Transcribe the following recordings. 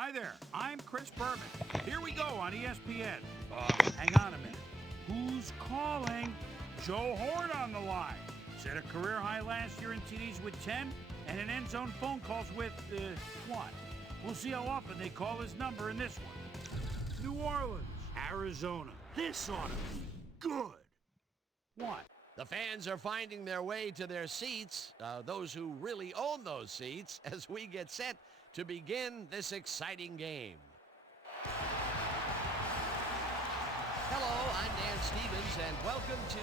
Hi there, I'm Chris Berman. Here we go on ESPN. Hang on a minute. Who's calling? Joe Hort on the line. Set a career high last year in TDs with 10 and in end zone phone calls with, 1. We'll see how often they call his number in this one. New Orleans, Arizona. This ought to be good. 1. The fans are finding their way to their seats, those who really own those seats, as we get set to begin this exciting game. Hello, I'm Dan Stevens, and welcome to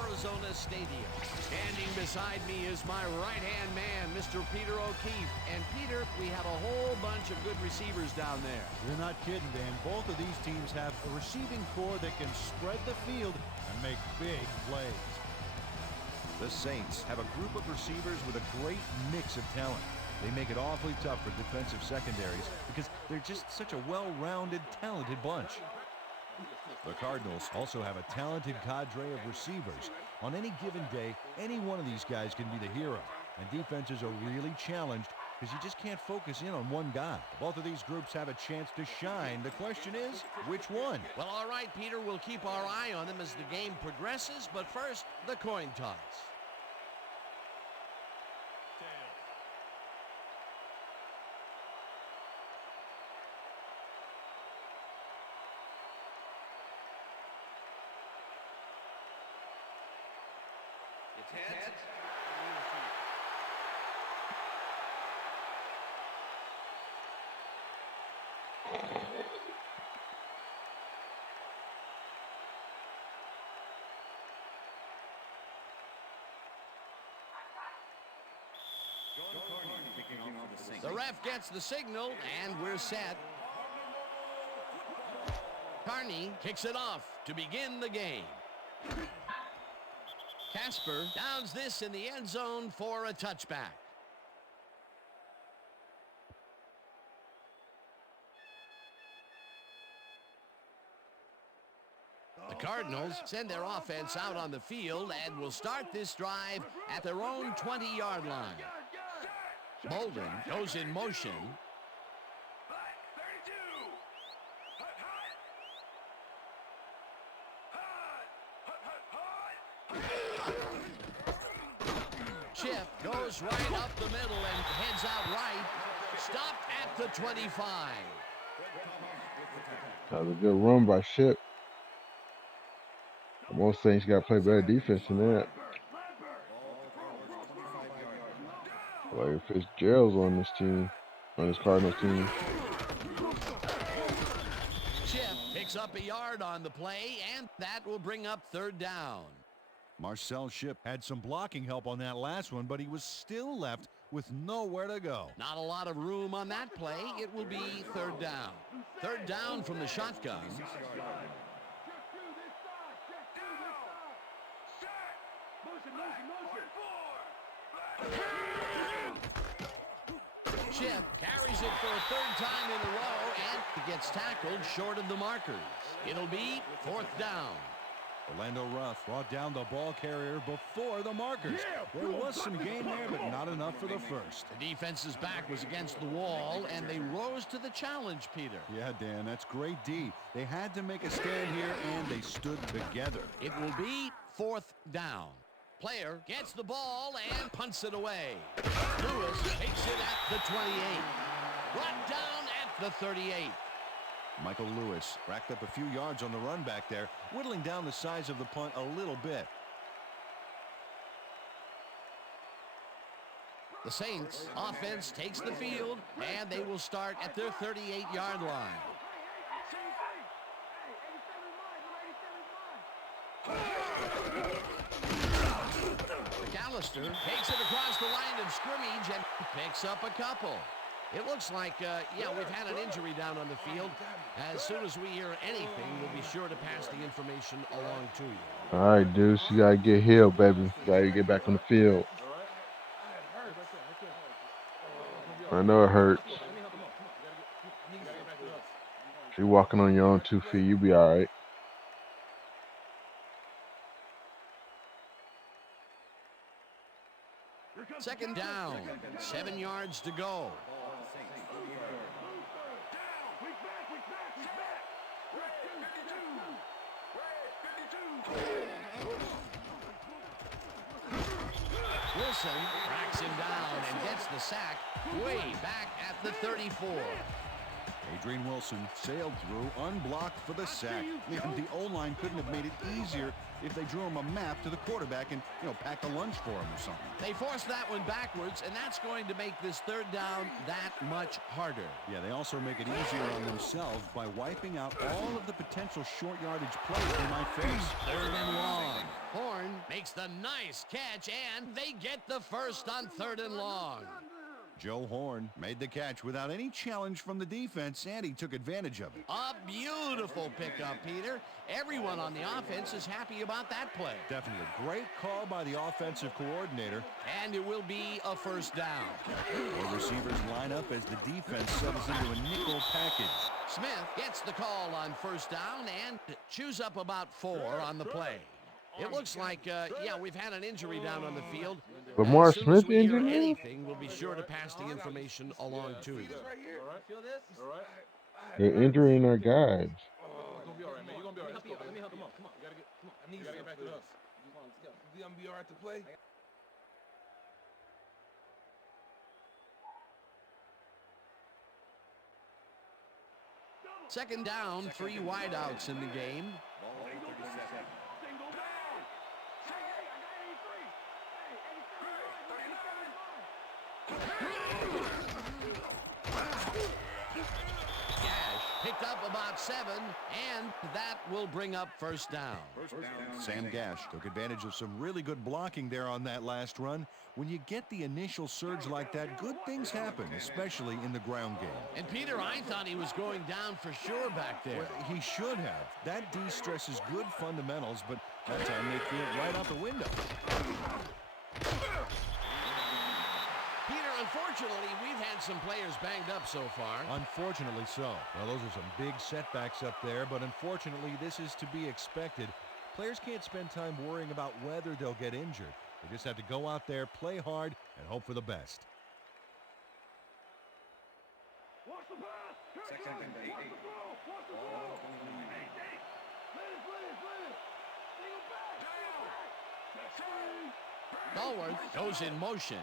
Arizona Stadium. Standing beside me is my right-hand man, Mr. Peter O'Keefe. And Peter, we have a whole bunch of good receivers down there. You're not kidding, Dan. Both of these teams have a receiving core that can spread the field and make big plays. The Saints have a group of receivers with a great mix of talent. They make it awfully tough for defensive secondaries because they're just such a well-rounded, talented bunch. The Cardinals also have a talented cadre of receivers. On any given day, any one of these guys can be the hero. And defenses are really challenged because you just can't focus in on one guy. Both of these groups have a chance to shine. The question is, which one? Well, all right, Peter, we'll keep our eye on them as the game progresses. But first, the coin toss. Heads. The ref gets the signal, and we're set. Carney kicks it off to begin the game. Casper downs this in the end zone for a touchback. The Cardinals send their offense out on the field and will start this drive at their own 20-yard line. Bolden goes in motion. Chip goes right up the middle and heads out right. Stopped at the 25. That was a good run by Ship. Most Saints got to play better defense than that. Like Fitzgerald's on this team, on this Cardinals team. Chip picks up a yard on the play, and that will bring up third down. Marcel Ship had some blocking help on that last one, but he was still left with nowhere to go. Not a lot of room on that play. It will be third down. Third down from the shotgun. Chip carries it for a third time in a row and gets tackled short of the markers. It'll be fourth down. Orlando Ruff brought down the ball carrier before the markers. There was some gain there, but not enough for the first. The defense's back was against the wall, and they rose to the challenge, Peter. Yeah, Dan, that's great D. They had to make a stand here, and they stood together. It will be fourth down. Player gets the ball and punts it away. Lewis takes it at the 28. Brought down at the 38. Michael Lewis racked up a few yards on the run back there, whittling down the size of the punt a little bit. The Saints offense takes the field, and they will start at their 38-yard line. McAllister takes it across the line of scrimmage and picks up a couple. It looks like, we've had an injury down on the field. As soon as we hear anything, we'll be sure to pass the information along to you. All right, Deuce, you got to get healed, baby. You got to get back on the field. I know it hurts. If you're walking on your own 2 feet, you'll be all right. Second down, 7 yards to go. Wilson tracks him down and gets the sack way back at the 34. Adrian Wilson sailed through, unblocked for the sack. The O-line couldn't have made it easier if they drew him a map to the quarterback and, packed a lunch for him or something. They forced that one backwards, and that's going to make this third down that much harder. Yeah, they also make it easier on themselves by wiping out all of the potential short yardage plays they might face. Third and long. Horn makes the nice catch, and they get the first on third and long. Joe Horn made the catch without any challenge from the defense, and he took advantage of it. A beautiful pickup, Peter. Everyone on the offense is happy about that play. Definitely a great call by the offensive coordinator. And it will be a first down. The receivers line up as the defense settles into a nickel package. Smith gets the call on first down and chews up about 4 on the play. It looks like, we've had an injury down on the field. Lamar As soon Smith as we hear injured? anything, we'll be sure to pass the information along to you. They're injuring our guys. You're gonna be all right, man. You're gonna be all right. Let's go, man. Come on. Come on. I need you to get back to us. You gonna be all right to play? Second down, 3 wideouts in the game. Picked up about 7, and that will bring up first down. Sam Gash took advantage of some really good blocking there on that last run. When you get the initial surge like that, good things happen, especially in the ground game. And Peter, I thought he was going down for sure back there. Well, he should have. That de-stresses good fundamentals, but that time they threw it right out the window. Peter, unfortunately, we've had some players banged up so far. Unfortunately so. Well, those are some big setbacks up there, but unfortunately, this is to be expected. Players can't spend time worrying about whether they'll get injured. They just have to go out there, play hard, and hope for the best. Dolworth goes in motion.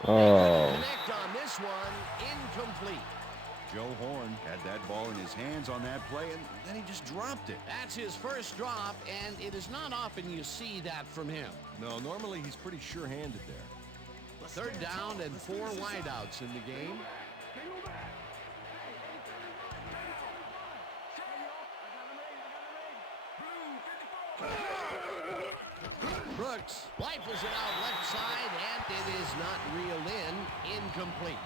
Connect on this one, incomplete. Joe Horn had that ball in his hands on that play, and then he just dropped it. That's his first drop, and it is not often you see that from him. No, normally he's pretty sure-handed there. Third down and 4 wideouts in the game. Brooks rifles it out left side, and it is not reeled in. Incomplete.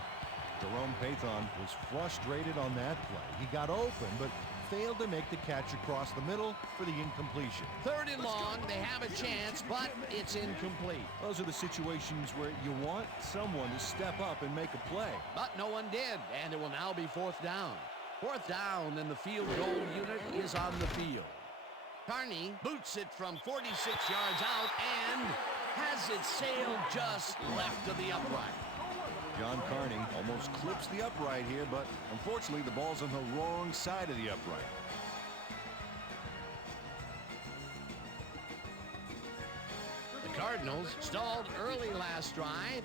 Jerome Pathon was frustrated on that play. He got open, but failed to make the catch across the middle for the incompletion. Third and long, they have a chance, but it's incomplete. Those are the situations where you want someone to step up and make a play. But no one did, and it will now be fourth down. Fourth down, and the field goal unit is on the field. Carney boots it from 46 yards out and has it sailed just left of the upright. John Carney almost clips the upright here, but unfortunately the ball's on the wrong side of the upright. The Cardinals stalled early last drive,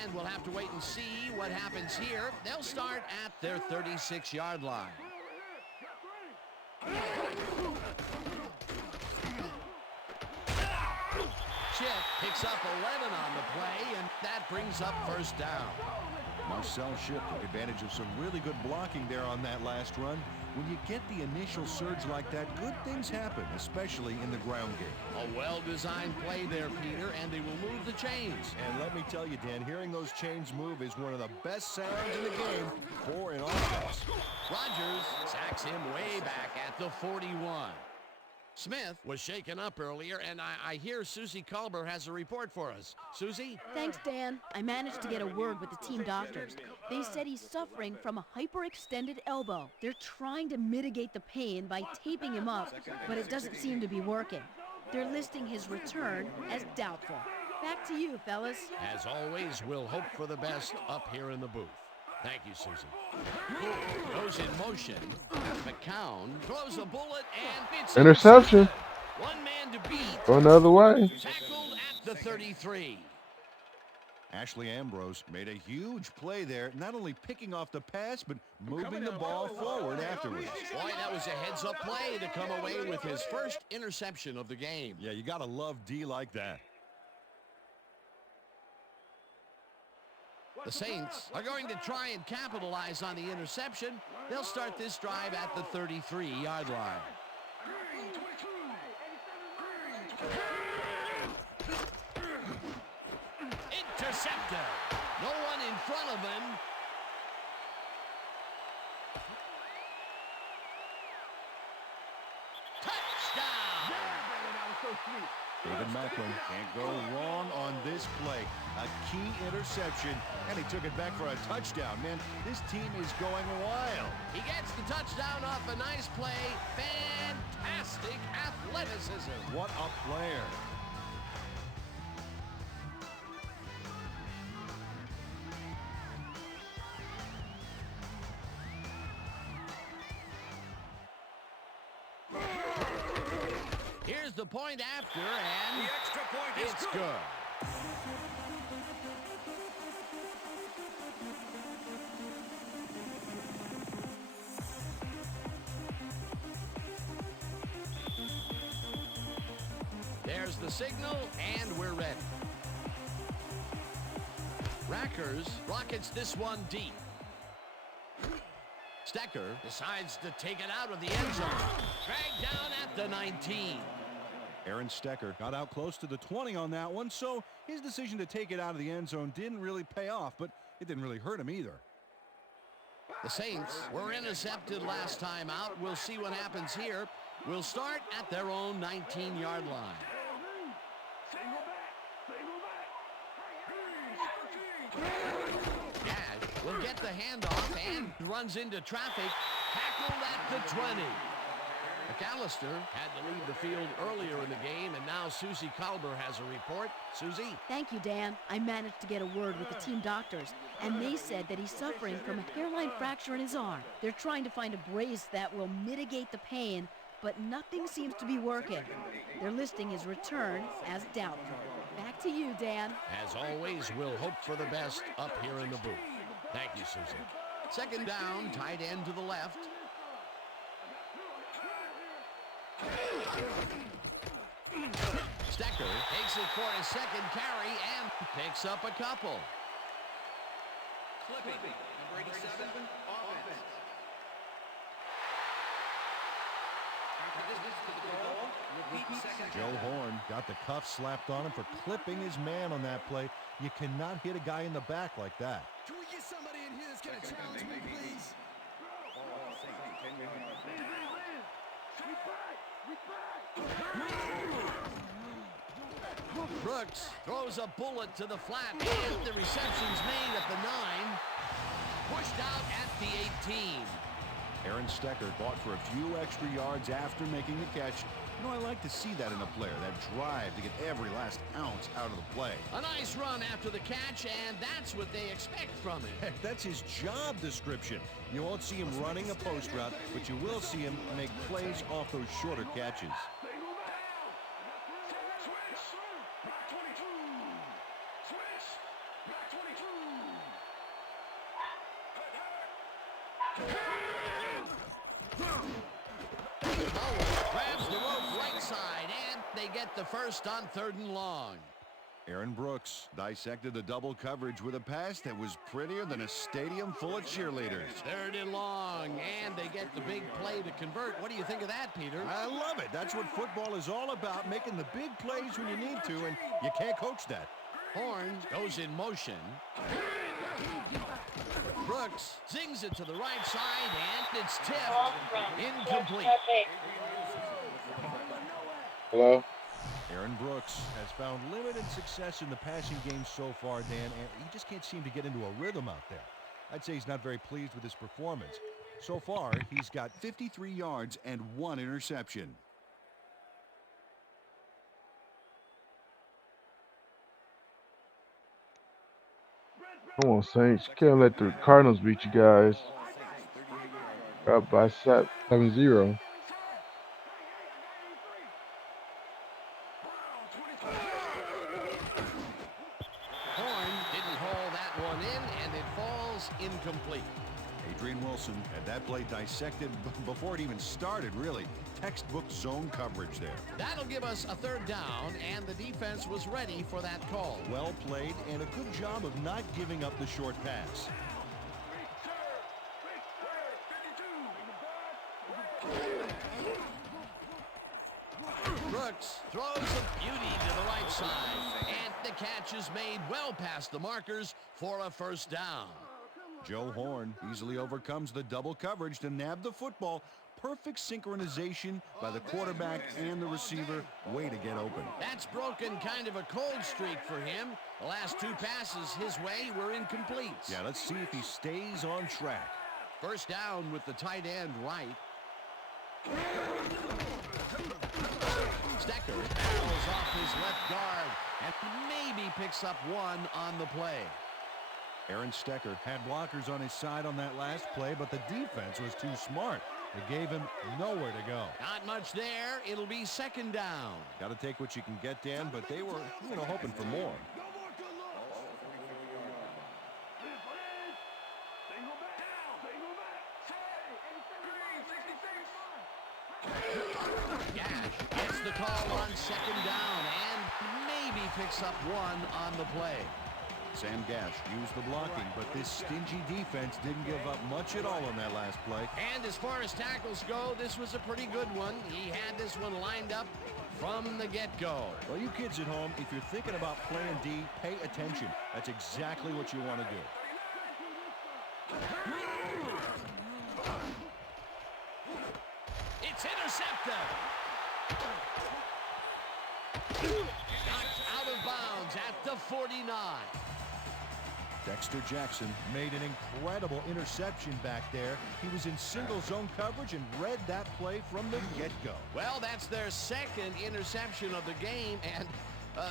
and we'll have to wait and see what happens here. They'll start at their 36-yard line. Chip picks up 11 on the play, and that brings up first down. Marcel Shipp took advantage of some really good blocking there on that last run. When you get the initial surge like that, good things happen, especially in the ground game. A well-designed play there, Peter, and they will move the chains. And let me tell you, Dan, hearing those chains move is one of the best sounds in the game for an offense. Rodgers sacks him way back at the 41. Smith was shaken up earlier, and I hear Susie Culber has a report for us. Susie? Thanks, Dan. I managed to get a word with the team doctors. They said he's suffering from a hyperextended elbow. They're trying to mitigate the pain by taping him up, but it doesn't seem to be working. They're listing his return as doubtful. Back to you, fellas. As always, we'll hope for the best up here in the booth. Thank you, Susan. Goes in motion. McCown throws a bullet and it's Interception. One man to beat. Go another way. Tackled at the 33. Ashley Ambrose made a huge play there, not only picking off the pass, but moving the ball forward afterwards. Boy, that was a heads-up play to come away with his first interception of the game. Yeah, you got to love D like that. The Saints are going to try and capitalize on the interception. They'll start this drive at the 33-yard line. Interceptor. No one in front of him. Touchdown. David Macklin can't go wrong on this play. A key interception, and he took it back for a touchdown. Man, this team is going wild. He gets the touchdown off a nice play. Fantastic athleticism. What a player. Here's the point after, and the extra point is good. There's the signal, and we're ready. Rackers rockets this one deep. Stecker decides to take it out of the end zone. Dragged down at the 19. Aaron Stecker got out close to the 20 on that one, so his decision to take it out of the end zone didn't really pay off, but it didn't really hurt him either. The Saints were intercepted last time out. We'll see what happens here. We'll start at their own 19-yard line. Cash will get the handoff and runs into traffic. Tackled at the 20. McAllister had to leave the field earlier in the game, and now Susie Colber has a report. Susie? Thank you, Dan. I managed to get a word with the team doctors, and they said that he's suffering from a hairline fracture in his arm. They're trying to find a brace that will mitigate the pain, but nothing seems to be working. They're listing his return as doubtful. Back to you, Dan. As always, we'll hope for the best up here in the booth. Thank you, Susan. Second down, tight end to the left. Stecker takes it for his second carry and picks up a couple. Clipping, number 87, offense. Joe Horn got the cuff slapped on him for clipping his man on that play. You cannot hit a guy in the back like that. Can we get somebody in here that's going to challenge me, please? Brooks throws a bullet to the flat, and the reception's made at the 9. Pushed out at the 18. Aaron Stecker fought for a few extra yards after making the catch. You know, I like to see that in a player, that drive to get every last ounce out of the play. A nice run after the catch, and that's what they expect from him. Heck, that's his job description. You won't see him running a post route, but you will see him make plays off those shorter catches. Grabs the rope right side, and they get the first on 3rd and long. Aaron Brooks dissected the double coverage with a pass that was prettier than a stadium full of cheerleaders. 3rd and long, and they get the big play to convert. What do you think of that, Peter? I love it. That's what football is all about, making the big plays when you need to, and you can't coach that. Horn goes in motion. Brooks zings it to the right side, and it's tipped. Incomplete. Hello? Aaron Brooks has found limited success in the passing game so far, Dan, and he just can't seem to get into a rhythm out there. I'd say he's not very pleased with his performance. So far, he's got 53 yards and 1 interception. Come on, Saints. Can't let the Cardinals beat you guys. Up by 7-0. Horn didn't haul that one in, and it falls incomplete. Adrian Wilson had that play dissected before it even started, really. Textbook zone coverage there. That'll give us a third down, and the defense was ready for that call. Well played and a good job of not giving up the short pass. Brooks throws a beauty to the right side, and the catch is made well past the markers for a first down. Joe Horn easily overcomes the double coverage to nab the football. Perfect synchronization by the quarterback and the receiver. Way to get open. That's broken kind of a cold streak for him. The last two passes his way were incomplete. Yeah, let's see if he stays on track. First down with the tight end right. Stecker barrels off his left guard and maybe picks up one on the play. Aaron Stecker had blockers on his side on that last play, but the defense was too smart. It gave him nowhere to go. Not much there. It'll be second down. Got to take what you can get, Dan, but they were, hoping for more. Gash gets the call on second down and maybe picks up one on the play. Sam Gash used the blocking, but this stingy defense didn't give up much at all on that last play. And as far as tackles go, this was a pretty good one. He had this one lined up from the get-go. Well, you kids at home, if you're thinking about playing D, pay attention. That's exactly what you want to do. It's intercepted. Knocked out of bounds at the 49. Dexter Jackson made an incredible interception back there. He was in single zone coverage and read that play from the get-go. Well, that's their second interception of the game, and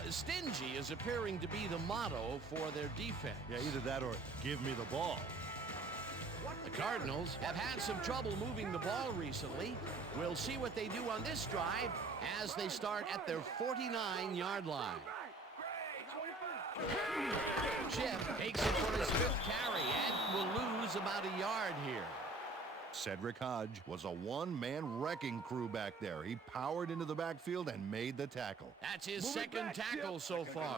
stingy is appearing to be the motto for their defense. Yeah, either that or give me the ball. The Cardinals have had some trouble moving the ball recently. We'll see what they do on this drive as they start at their 49-yard line. Chip takes it for his fifth carry and will lose about a yard here. Cedric Hodge was a one-man wrecking crew back there. He powered into the backfield and made the tackle. That's his second tackle so far.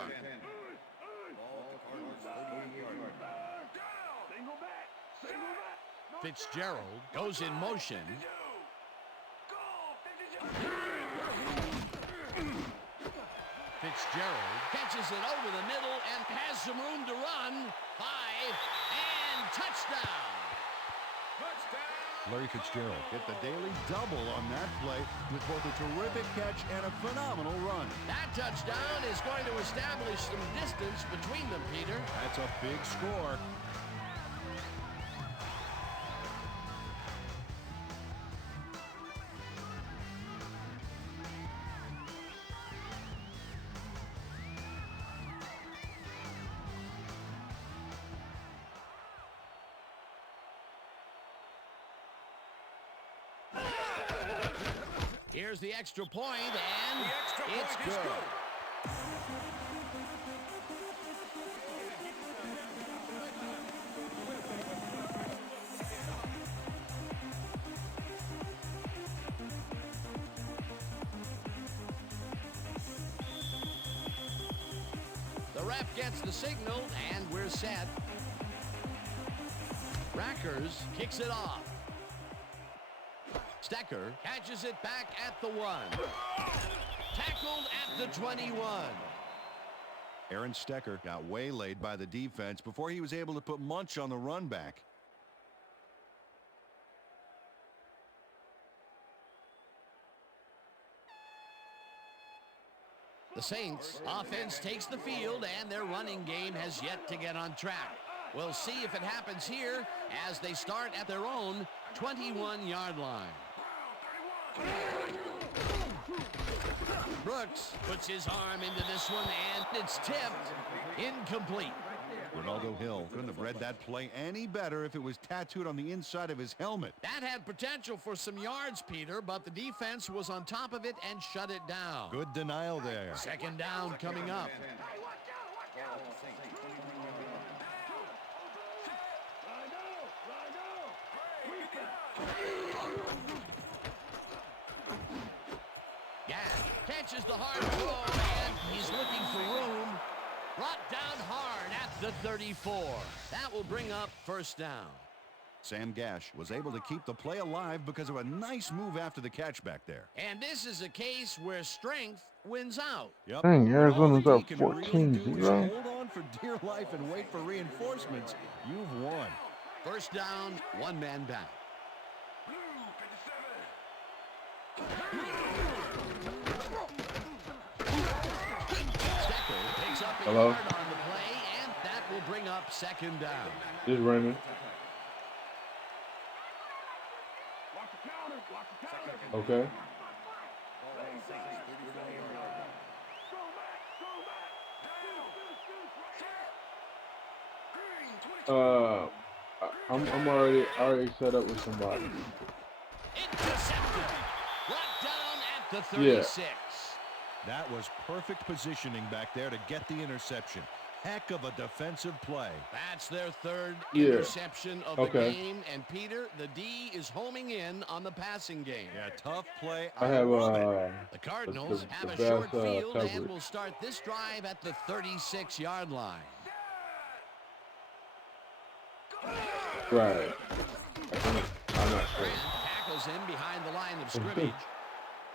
Fitzgerald goes in motion. Fitzgerald catches it over the middle and has some room to run. 5 and touchdown. Larry Fitzgerald hit the daily double on that play with both a terrific catch and a phenomenal run. That touchdown is going to establish some distance between them, Peter. That's a big score. Here's the extra point, and it's good. The ref gets the signal, and we're set. Rackers kicks it off. Stecker catches it back at the 1. Tackled at the 21. Aaron Stecker got waylaid by the defense before he was able to put Munch on the run back. The Saints offense takes the field, and their running game has yet to get on track. We'll see if it happens here as they start at their own 21-yard line. Brooks puts his arm into this one, and it's tipped incomplete. Ronaldo Hill couldn't have read that play any better if it was tattooed on the inside of his helmet. That had potential for some yards, Peter, but the defense was on top of it and shut it down. Good denial there. Second down coming up. Gash catches the hard throw, and he's looking for room. Brought down hard at the 34. That will bring up first down. Sam Gash was able to keep the play alive because of a nice move after the catch back there. And this is a case where strength wins out. Yep. Dang, Arizona's All up he can really 14-0. do is hold on for dear life and wait for reinforcements. You've won. First down, one man back. Stecker picks up a Hello? yard on the play, and that will bring up second down. Just running. Okay. I'm already set up with somebody. Intercepted. Brought down at the 36. Yeah. That was perfect positioning back there to get the interception. Heck of a defensive play. That's their third Yeah. interception of the Okay. game. And Peter, the D is homing in on the passing game. Yeah, tough play. I have love it. The Cardinals the have a best, short field and coverage. will start this drive at the 36-yard line. Right. I'm not Grant sure. tackles him behind the line of scrimmage.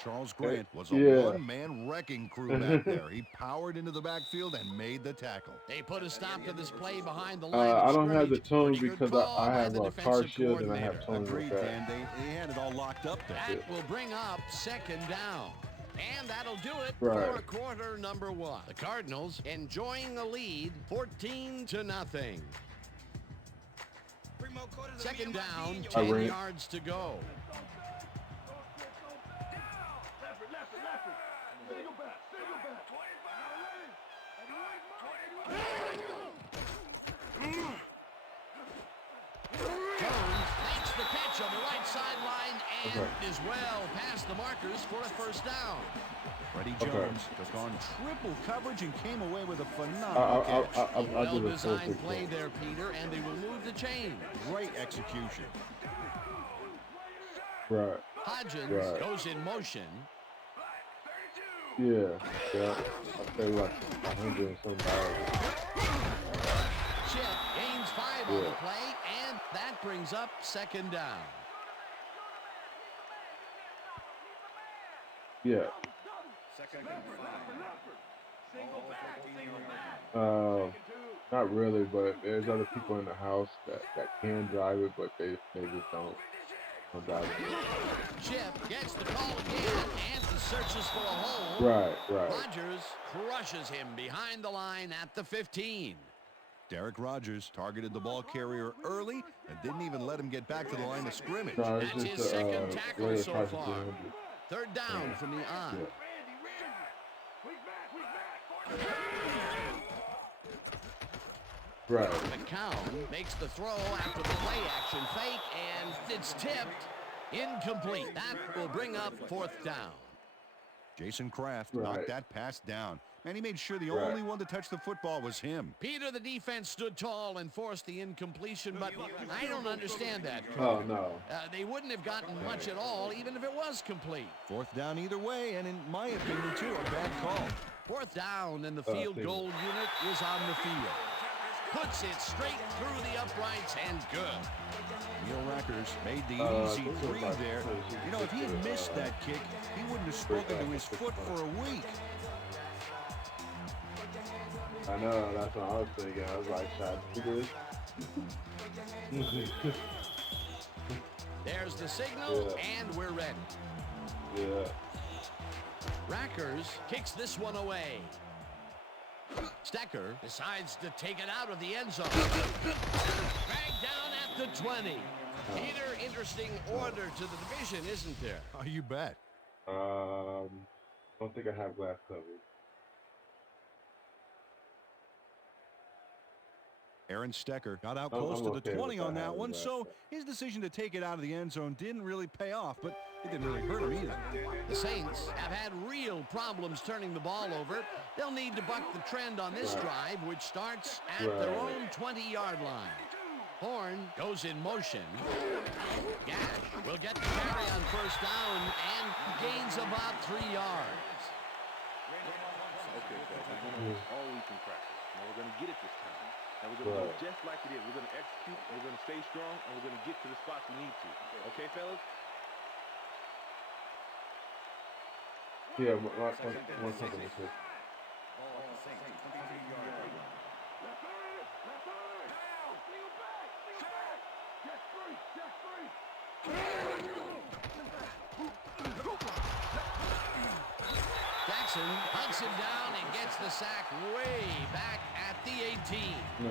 Charles Grant was a Yeah. one-man wrecking crew back there. He powered into the backfield and made the tackle. They put a stop to this play behind the line of I don't have the scrimmage. tone Pretty good because call I by have the a car defensive shield and I have coordinator. tone Agreed, with Dan. that. They had it all locked up there. That will bring up second down. And that'll do it Right. for quarter number one. The Cardinals enjoying a lead, 14-0. Second down, 10 ran. yards to go. Jones makes the catch on the right sideline and is well past the markers for a first down. Freddie Okay. Jones took on triple coverage and came away with a phenomenal catch. I'll do the full Well-designed play picture. there, Peter, and they will move the chain. Great execution. Right. Hodgins Right. goes in motion. Yeah. Yeah. I'll pay like $100 and some dollars. Chip gains 5 on Yeah. the play, and that brings up second down. Yeah. Not really, but there's other people in the house that can drive it, but they just don't drive it. Chip gets the call again and he searches for a hole. Right. Rogers crushes him behind the line at the 15. Derek Rogers targeted the ball carrier early and didn't even let him get back to the line of scrimmage. No, it's That's just his second tackle regular so price of far. 300. Third down from the on. Yeah. Right. McCown makes the throw after the play action fake, and it's tipped. Incomplete. That will bring up fourth down. Jason Kraft Right. knocked that pass down, and he made sure the Right. only one to touch the football was him. Peter, the defense stood tall and forced the incompletion, but I don't understand that. Oh no. They wouldn't have gotten much at all, even if it was complete. Fourth down either way, and in my opinion, too, a bad call. Fourth down, and the field thank goal unit is on the field. Puts it straight through the uprights and good. Neil Rackers made the easy this was three like there. You know, if he had missed that kick, he wouldn't have spoken to his foot for a week. I know, that's what I was thinking. I was like, should I do this? There's the signal, Yeah. and we're ready. Yeah. Rackers kicks this one away. Stecker decides to take it out of the end zone. Dragged down at the 20. Peter, interesting order to the division, isn't there? Oh, you bet. I don't think I have glass coverage. Aaron Stecker got out I'm close to the okay 20 with on that having one, so his decision to take it out of the end zone didn't really pay off, but it didn't really hurt him either. The Saints have had real problems turning the ball over. They'll need to buck the trend on this drive, which starts at their own 20-yard line. Horn goes in motion. Gash will get the carry on first down and gains about 3 yards. Okay, guys, we're going to all week in practice. Now we're going to get it this time. Now we're going to do it just like it is. We're going to execute, and we're going to stay strong, and we're going to get to the spots we need to. Okay, fellas? Yeah, one second. Jackson hunts him down and gets the sack way back at the 18. No.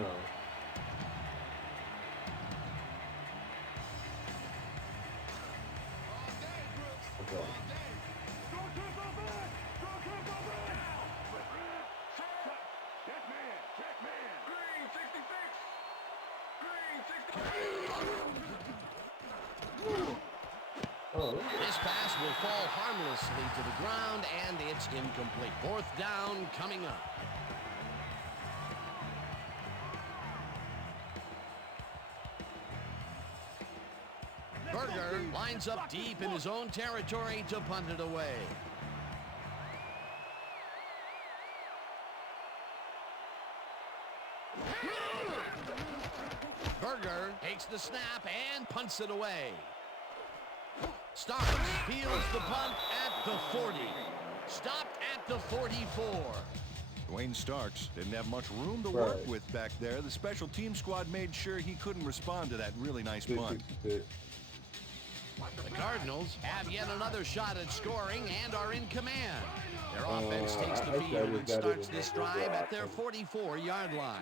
Okay. This pass will fall harmlessly to the ground, and it's incomplete. Fourth down coming up. Berger lines up deep in his own territory to punt it away. Berger takes the snap and punts it away. Starks peels the punt at the 40. Stopped at the 44. Dwayne Starks didn't have much room to work with back there. The special team squad made sure he couldn't respond to that really nice punt. The Cardinals have yet another shot at scoring and are in command. Their offense takes the field and starts this drive at their 44-yard line.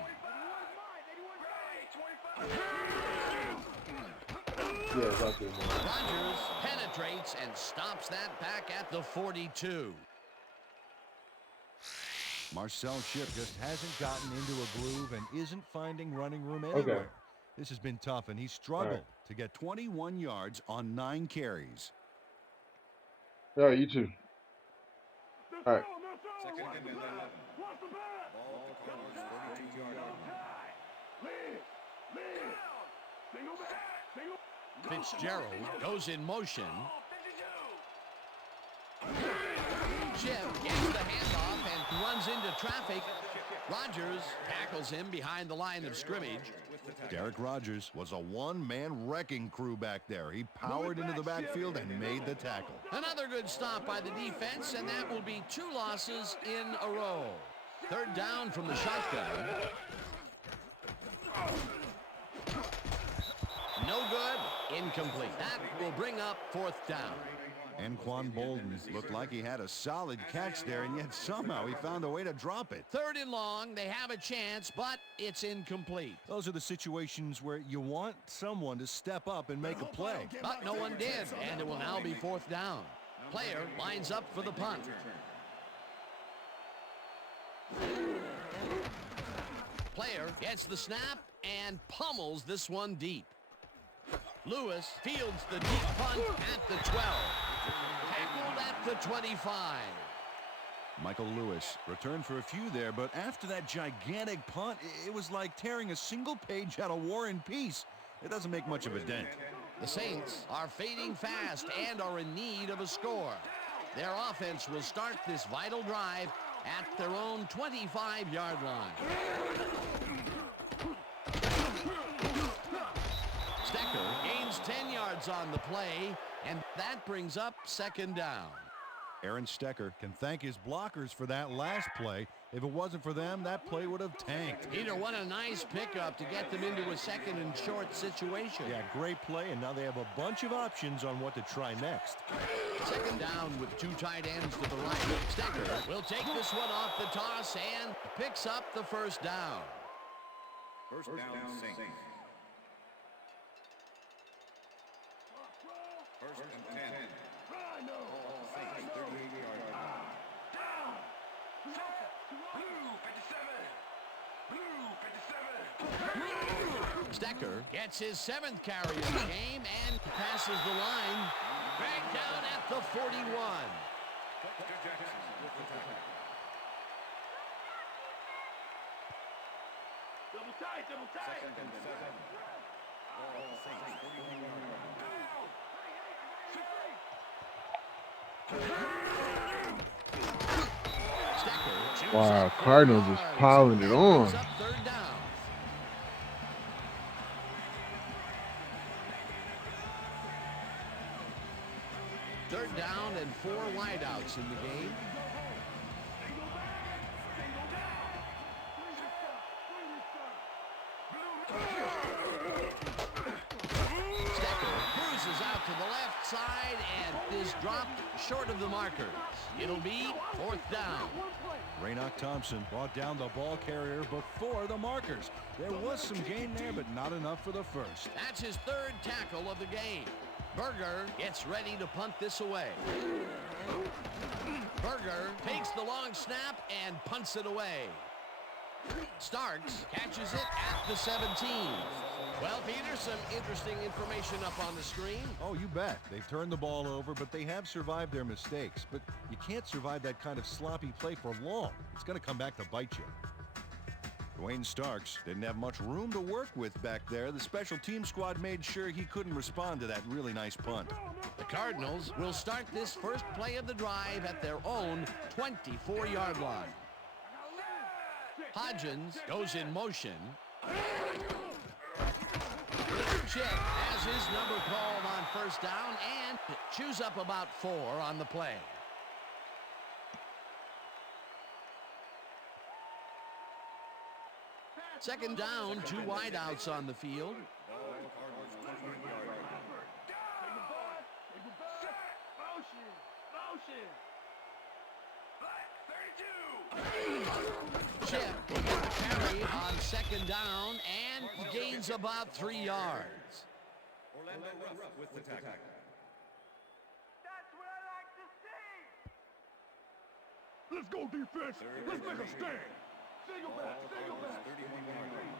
Rodgers penetrates and stops that back at the 42. Marcel Shipp just hasn't gotten into a groove and isn't finding running room anywhere. This has been tough, and he struggled to get 21 yards on 9 carries. Yeah, you too. All right. Second and 11. Ball at the Cardinals' 42-yard line. Fitzgerald goes in motion. Shipp gets the handoff and runs into traffic. Rodgers tackles him behind the line of scrimmage. Derek Rodgers was a one-man wrecking crew back there. He powered into the backfield and made the tackle. Another good stop by the defense, and that will be 2 losses in a row. Third down from the shotgun. No good. Incomplete. That will bring up fourth down. Anquan Bolden looked like he had a solid catch there, and yet somehow he found a way to drop it. Third and long. They have a chance, but it's incomplete. Those are the situations where you want someone to step up and make a play. But no one did, and it will now be fourth down. Player lines up for the punt. Player gets the snap and pummels this one deep. Lewis fields the deep punt at the 12. Tackled at the 25. Michael Lewis returned for a few there, but after that gigantic punt, it was like tearing a single page out of War and Peace. It doesn't make much of a dent. The Saints are fading fast and are in need of a score. Their offense will start this vital drive at their own 25-yard line. Stecker gains 10 yards on the play, and that brings up second down. Aaron Stecker can thank his blockers for that last play. If it wasn't for them, that play would have tanked. Peter, what a nice pickup to get them into a second and short situation. Yeah, great play, and now they have a bunch of options on what to try next. Second down with 2 tight ends to the right. Stecker will take this one off the toss and picks up the first down. First down, Saints. First and 10. Ball Saints, 38-yard line. Stecker gets his 7th carry of the game and passes the line. Back down at the 41. Double tight, double tight. Second and 7. Ball Saints, 41-yard Wow, Cardinals is piling it on. Up 3rd down. Third down and 4 wideouts in the game. Stecker cruises out to the left side and is dropped short of the markers. It'll be 4th down. Raynoch Thompson brought down the ball carrier before the markers. There was some gain there, but not enough for the first. That's his 3rd tackle of the game. Berger gets ready to punt this away. Berger takes the long snap and punts it away. Starks catches it at the 17. Well, Peter, some interesting information up on the screen. Oh, you bet. They've turned the ball over, but they have survived their mistakes. But you can't survive that kind of sloppy play for long. It's going to come back to bite you. Dwayne Starks didn't have much room to work with back there. The special team squad made sure he couldn't respond to that really nice punt. The Cardinals will start this first play of the drive at their own 24-yard line. Hodgins goes in motion. Chip has his number called on 1st down and chews up about 4 on the play. Second down, 2 wideouts on the field. Chip will get the carry on 2nd down and gains about 3 yards. Orlando Ruff with the tackle. That's what I like to see. Let's go defense. Let's make a stand. Single back, single back. 31-yard line.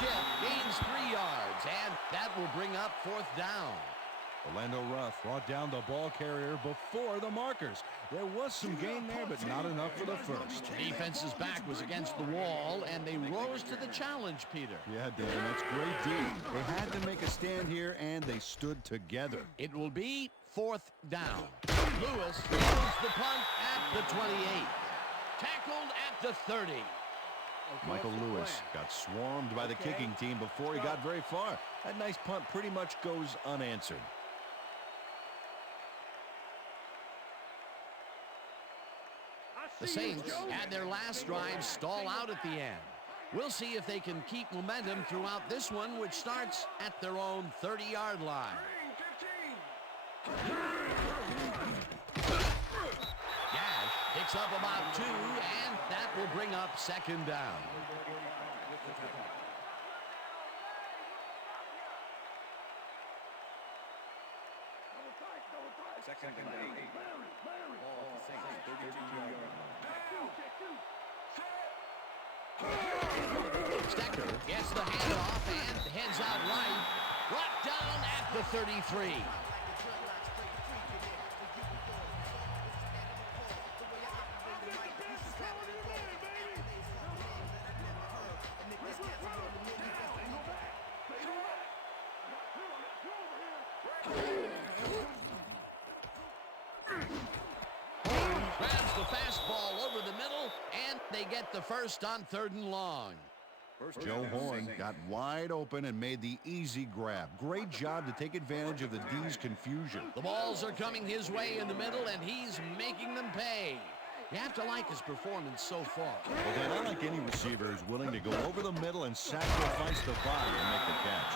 Chip gains 3 yards, and that will bring up 4th down. Orlando Ruff brought down the ball carrier before the markers. There was some gain there, but not enough for the first. The defense's back was against the wall, and they rose to the challenge, Peter. Yeah, Dan, that's great D. They had to make a stand here, and they stood together. It will be 4th down. Lewis throws the punt at the 28. Tackled at the 30. Michael Lewis got swarmed by the kicking team before he got very far. That nice punt pretty much goes unanswered. The Saints had their last drive stall out at the end. We'll see if they can keep momentum throughout this one, which starts at their own 30-yard line. Gash picks up about 2, and that will bring up 2nd down. Second and 8. Ball Saints, 32-yard line. Stecker gets the handoff and heads out right. Brought down at the 33. Grabs the fastball over the middle, and they get the first on 3rd and long. Joe Horn got wide open and made the easy grab. Great job to take advantage of the D's confusion. The balls are coming his way in the middle, and he's making them pay. You have to like his performance so far. Well, Dan, I like any receiver who's willing to go over the middle and sacrifice the body and make the catch.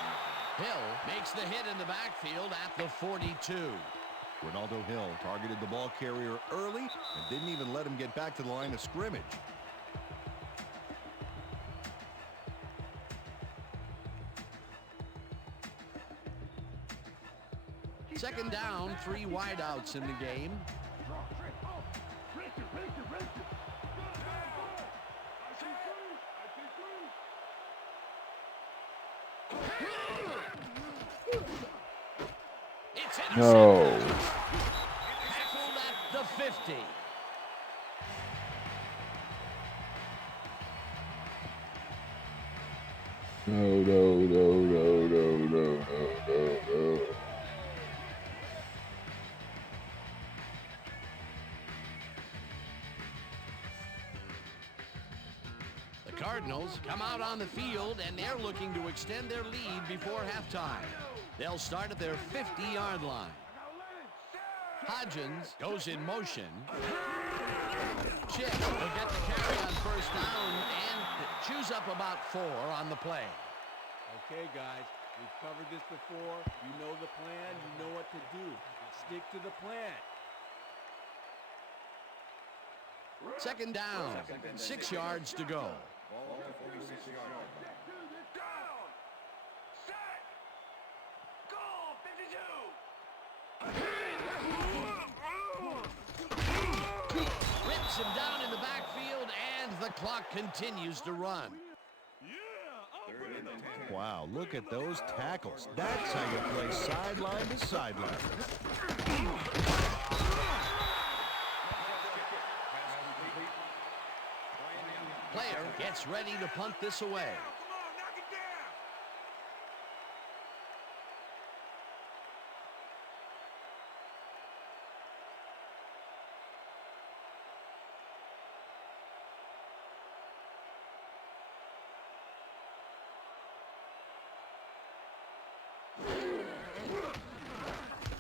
Hill makes the hit in the backfield at the 42. Ronaldo Hill targeted the ball carrier early and didn't even let him get back to the line of scrimmage. Second down, 3 wideouts in the game. It's No. intercepted. Tackled at the 50. No. The Cardinals come out on the field, and they're looking to extend their lead before halftime. They'll start at their 50-yard line. Hodgins goes in motion. Chip will get the carry on first down and chews up about 4 on the play. Okay, guys, we've covered this before. You know the plan. You know what to do. Stick to the plan. Second down, 6 yards to go. Rips him down in the backfield, and the clock continues to run. Wow, look at those tackles. That's how you play sideline to sideline. Player gets ready to punt this away.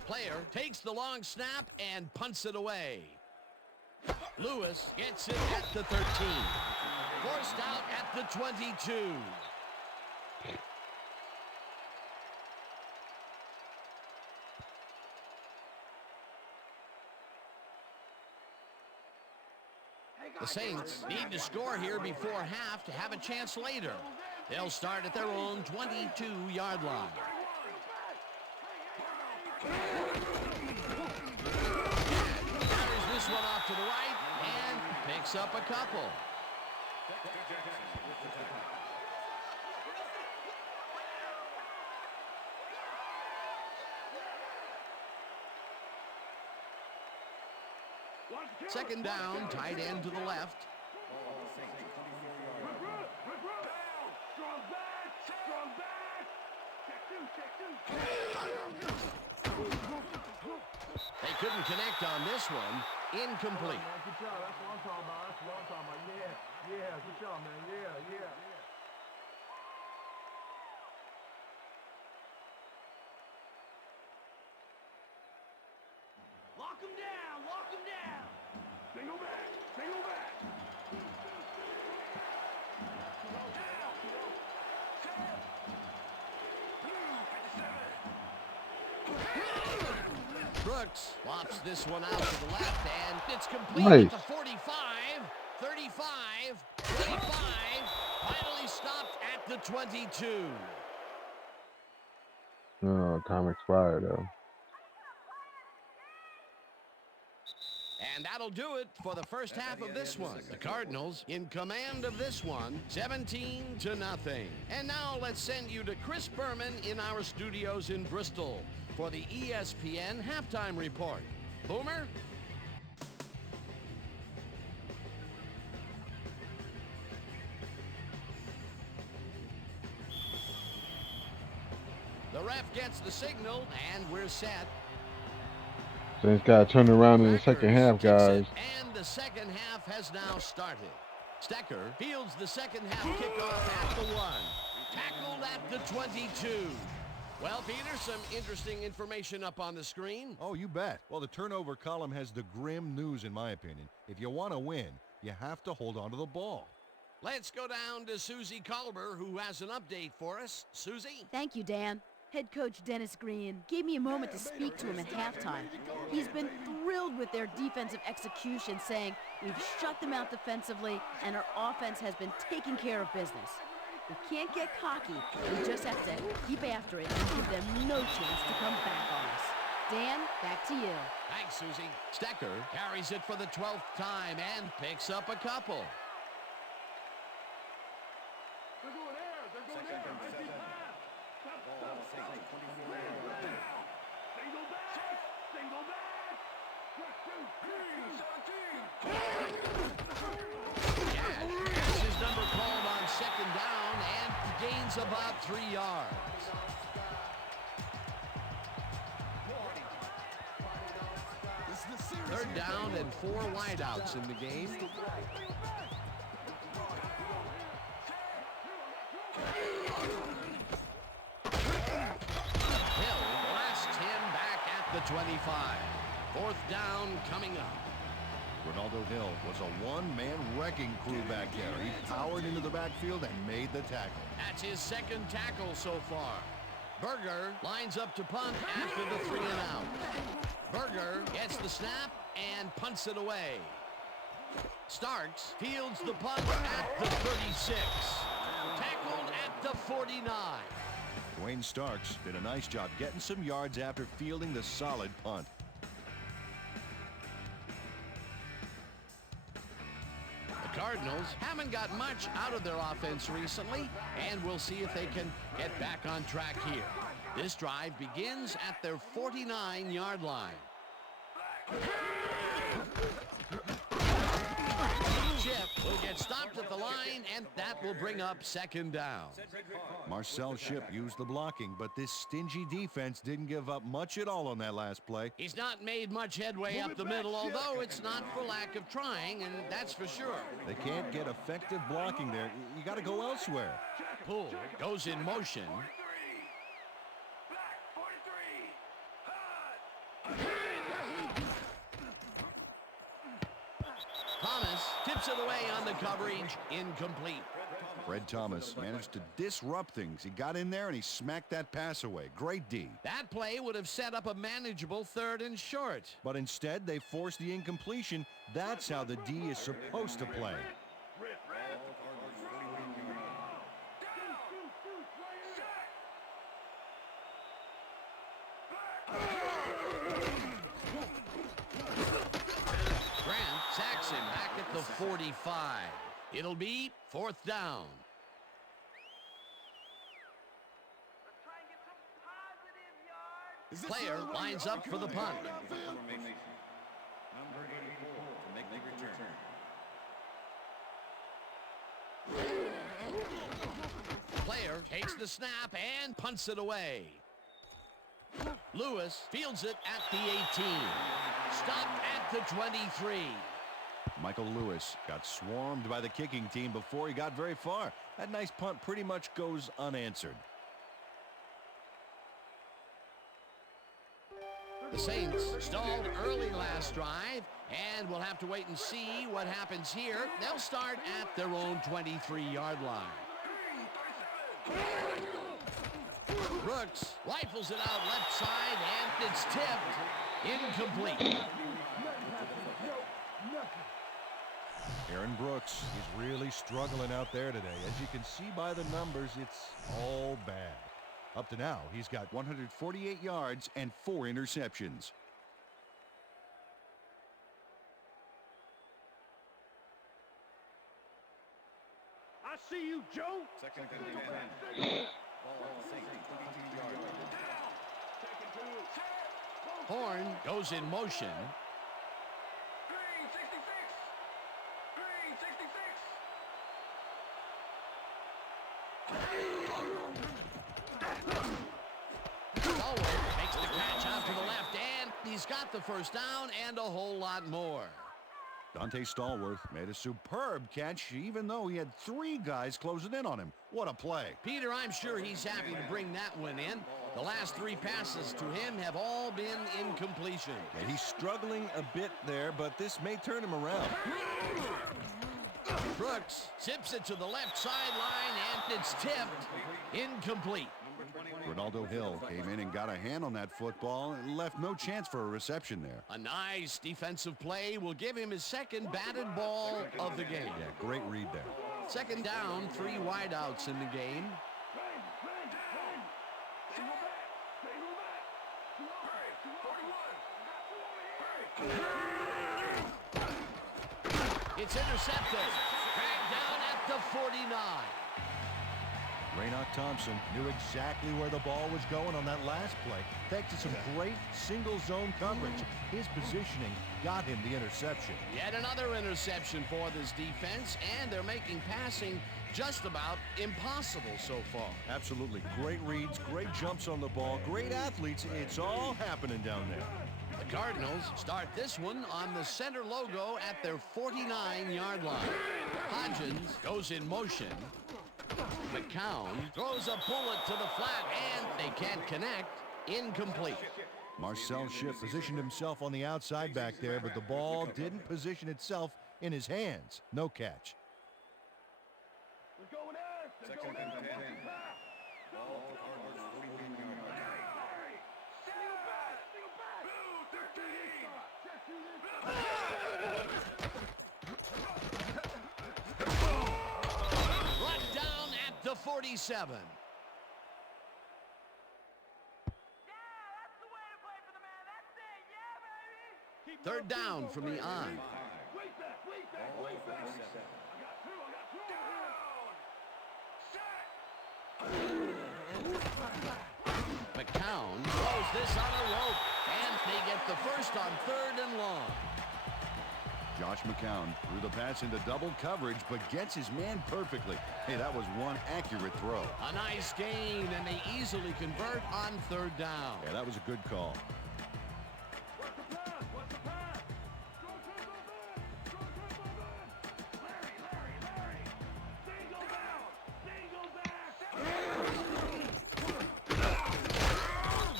Player takes the long snap and punts it away. Lewis gets it at the 13. Forced out at the 22. The Saints need to score here before half to have a chance later. They'll start at their own 22-yard line. Carries this one off to the right and picks up a couple. Second down, tight end to the left. They couldn't connect on this one. Incomplete. Good job. That's what I'm talking about. That's what I'm talking about. Yeah. Good job, man. Yeah. Lock him down. Single back. Brooks flops this one out to the left, and it's complete Nice. at the 45, 35, 25, finally stopped at the 22. Oh, time expired though. And that'll do it for the first half of this one. The Cardinals in command of this one, 17-0. And now let's send you to Chris Berman in our studios in Bristol for the ESPN halftime report. Boomer? The ref gets the signal, and we're set. Saints got to turn around in the second half, guys. And the second half has now started. Stecker fields the second half kickoff at the 1. Tackled at the 22. Well, Peter, some interesting information up on the screen. Oh, you bet. Well, the turnover column has the grim news, in my opinion. If you want to win, you have to hold on to the ball. Let's go down to Susie Culber, who has an update for us. Susie? Thank you, Dan. Head coach Dennis Green gave me a moment to speak to him at halftime. He's been thrilled with their defensive execution, saying, "We've shut them out defensively, and our offense has been taking care of business. We can't get cocky. We just have to keep after it and give them no chance to come back on us." Dan, back to you. Thanks, Susie. Stecker carries it for the 12th time and picks up a couple. They're going air. They're going air. Empty pass. Ball Saints, 24 yards. Single back. Single back. 17. Cash has his number called on second down and gains about 3 yards. Third down and 4 wideouts in the game. Hill blasts him back at the 25. Fourth down coming up. Ronaldo Hill was a one-man wrecking crew back there. He powered into the backfield and made the tackle. That's his second tackle so far. Berger lines up to punt after the 3 and out. Berger gets the snap and punts it away. Starks fields the punt at the 36. Tackled at the 49. Dwayne Starks did a nice job getting some yards after fielding the solid punt. The Cardinals haven't got much out of their offense recently, and we'll see if they can get back on track here. This drive begins at their 49-yard line. Chip will get stopped at the line, and that will bring up second down. Marcel Shipp used the blocking, but this stingy defense didn't give up much at all on that last play. He's not made much headway up the middle, although it's not for lack of trying, and that's for sure. They can't get effective blocking there. You got to go elsewhere. Poole goes in motion. Thomas tips it away on the coverage, incomplete. Fred Thomas managed to disrupt things. He got in there and he smacked that pass away. Great D. That play would have set up a manageable 3rd and short. But instead, they forced the incompletion. That's how the D is supposed to play. Grant sacks him back at the 45. It'll be 4th down. Player lines up for the punt. Number 84 to make the return. Player takes the snap and punts it away. Lewis fields it at the 18. Stopped at the 23. Michael Lewis got swarmed by the kicking team before he got very far. That nice punt pretty much goes unanswered. The Saints stalled early last drive, and we'll have to wait and see what happens here. They'll start at their own 23-yard line. Brooks rifles it out left side, and it's tipped. Incomplete. Aaron Brooks is really struggling out there today. As you can see by the numbers, it's all bad. Up to now, he's got 148 yards and 4 interceptions. I see you, Joe. Second and 10. Ball Saints, 22 yards. Horn goes in motion. Stallworth makes the catch out to the left, and he's got the first down and a whole lot more. Dante Stallworth made a superb catch, even though he had 3 guys closing in on him. What a play. Peter, I'm sure he's happy to bring that one in. The last 3 passes to him have all been incompletion. Yeah, he's struggling a bit there, but this may turn him around. Brooks zips it to the left sideline, and it's tipped. Incomplete. Ronaldo Hill came in and got a hand on that football and left no chance for a reception there. A nice defensive play will give him his second batted ball of the game. Yeah, great read there. Second down, 3 wideouts in the game. It's intercepted. Dragged down at the 49. Raynoch Thompson knew exactly where the ball was going on that last play. Thanks to some great single zone coverage. His positioning got him the interception. Yet another interception for this defense, and they're making passing just about impossible so far. Absolutely. Great reads, great jumps on the ball, great athletes. It's all happening down there. The Cardinals start this one on the center logo at their 49-yard line. Hodgins goes in motion. McCown throws a bullet to the flat, and they can't connect. Incomplete. Marcel Shipp positioned himself on the outside back there, but the ball didn't position itself in his hands. No catch. Second and 10. Ball Cardinals 49-yard line. Brought down at the 47. Third down from the on. McCown throws this on a rope, and they get the first on 3rd and long. Josh McCown threw the pass into double coverage, but gets his man perfectly. Hey, that was one accurate throw. A nice gain, and they easily convert on 3rd down. Yeah, that was a good call.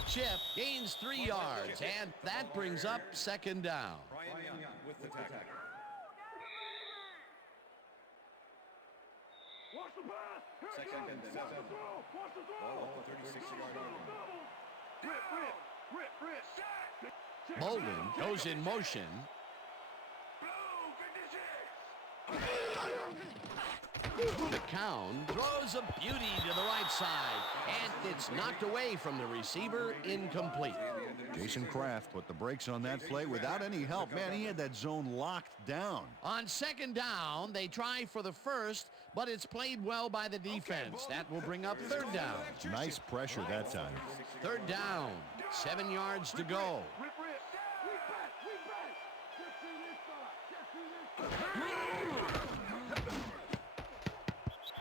Chip gains 3 yards, and that brings up 2nd down. With the tackle. Second and 7. Ball 36-yard line. Bolden goes in motion. McCown throws a beauty to the right side, and it's knocked away from the receiver, incomplete. Jason Kraft put the brakes on that play without any help. Man, he had that zone locked down. On 2nd down, they try for the first, but it's played well by the defense. That will bring up 3rd down. Nice pressure that time. 3rd down, 7 yards to go.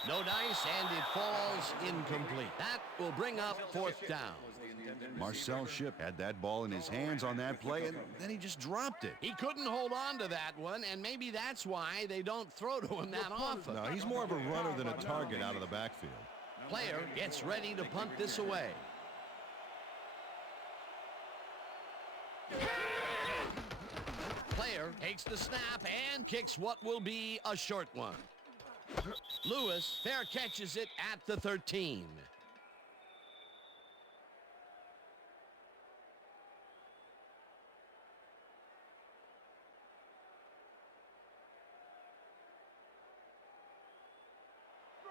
No dice, and it falls incomplete. That will bring up 4th down. Marcel Shipp had that ball in his hands on that play, and then he just dropped it. He couldn't hold on to that one, and maybe that's why they don't throw to him that often. No, he's more of a runner than a target out of the backfield. Player gets ready to punt this away. Player takes the snap and kicks what will be a short one. Lewis fair catches it at the 13.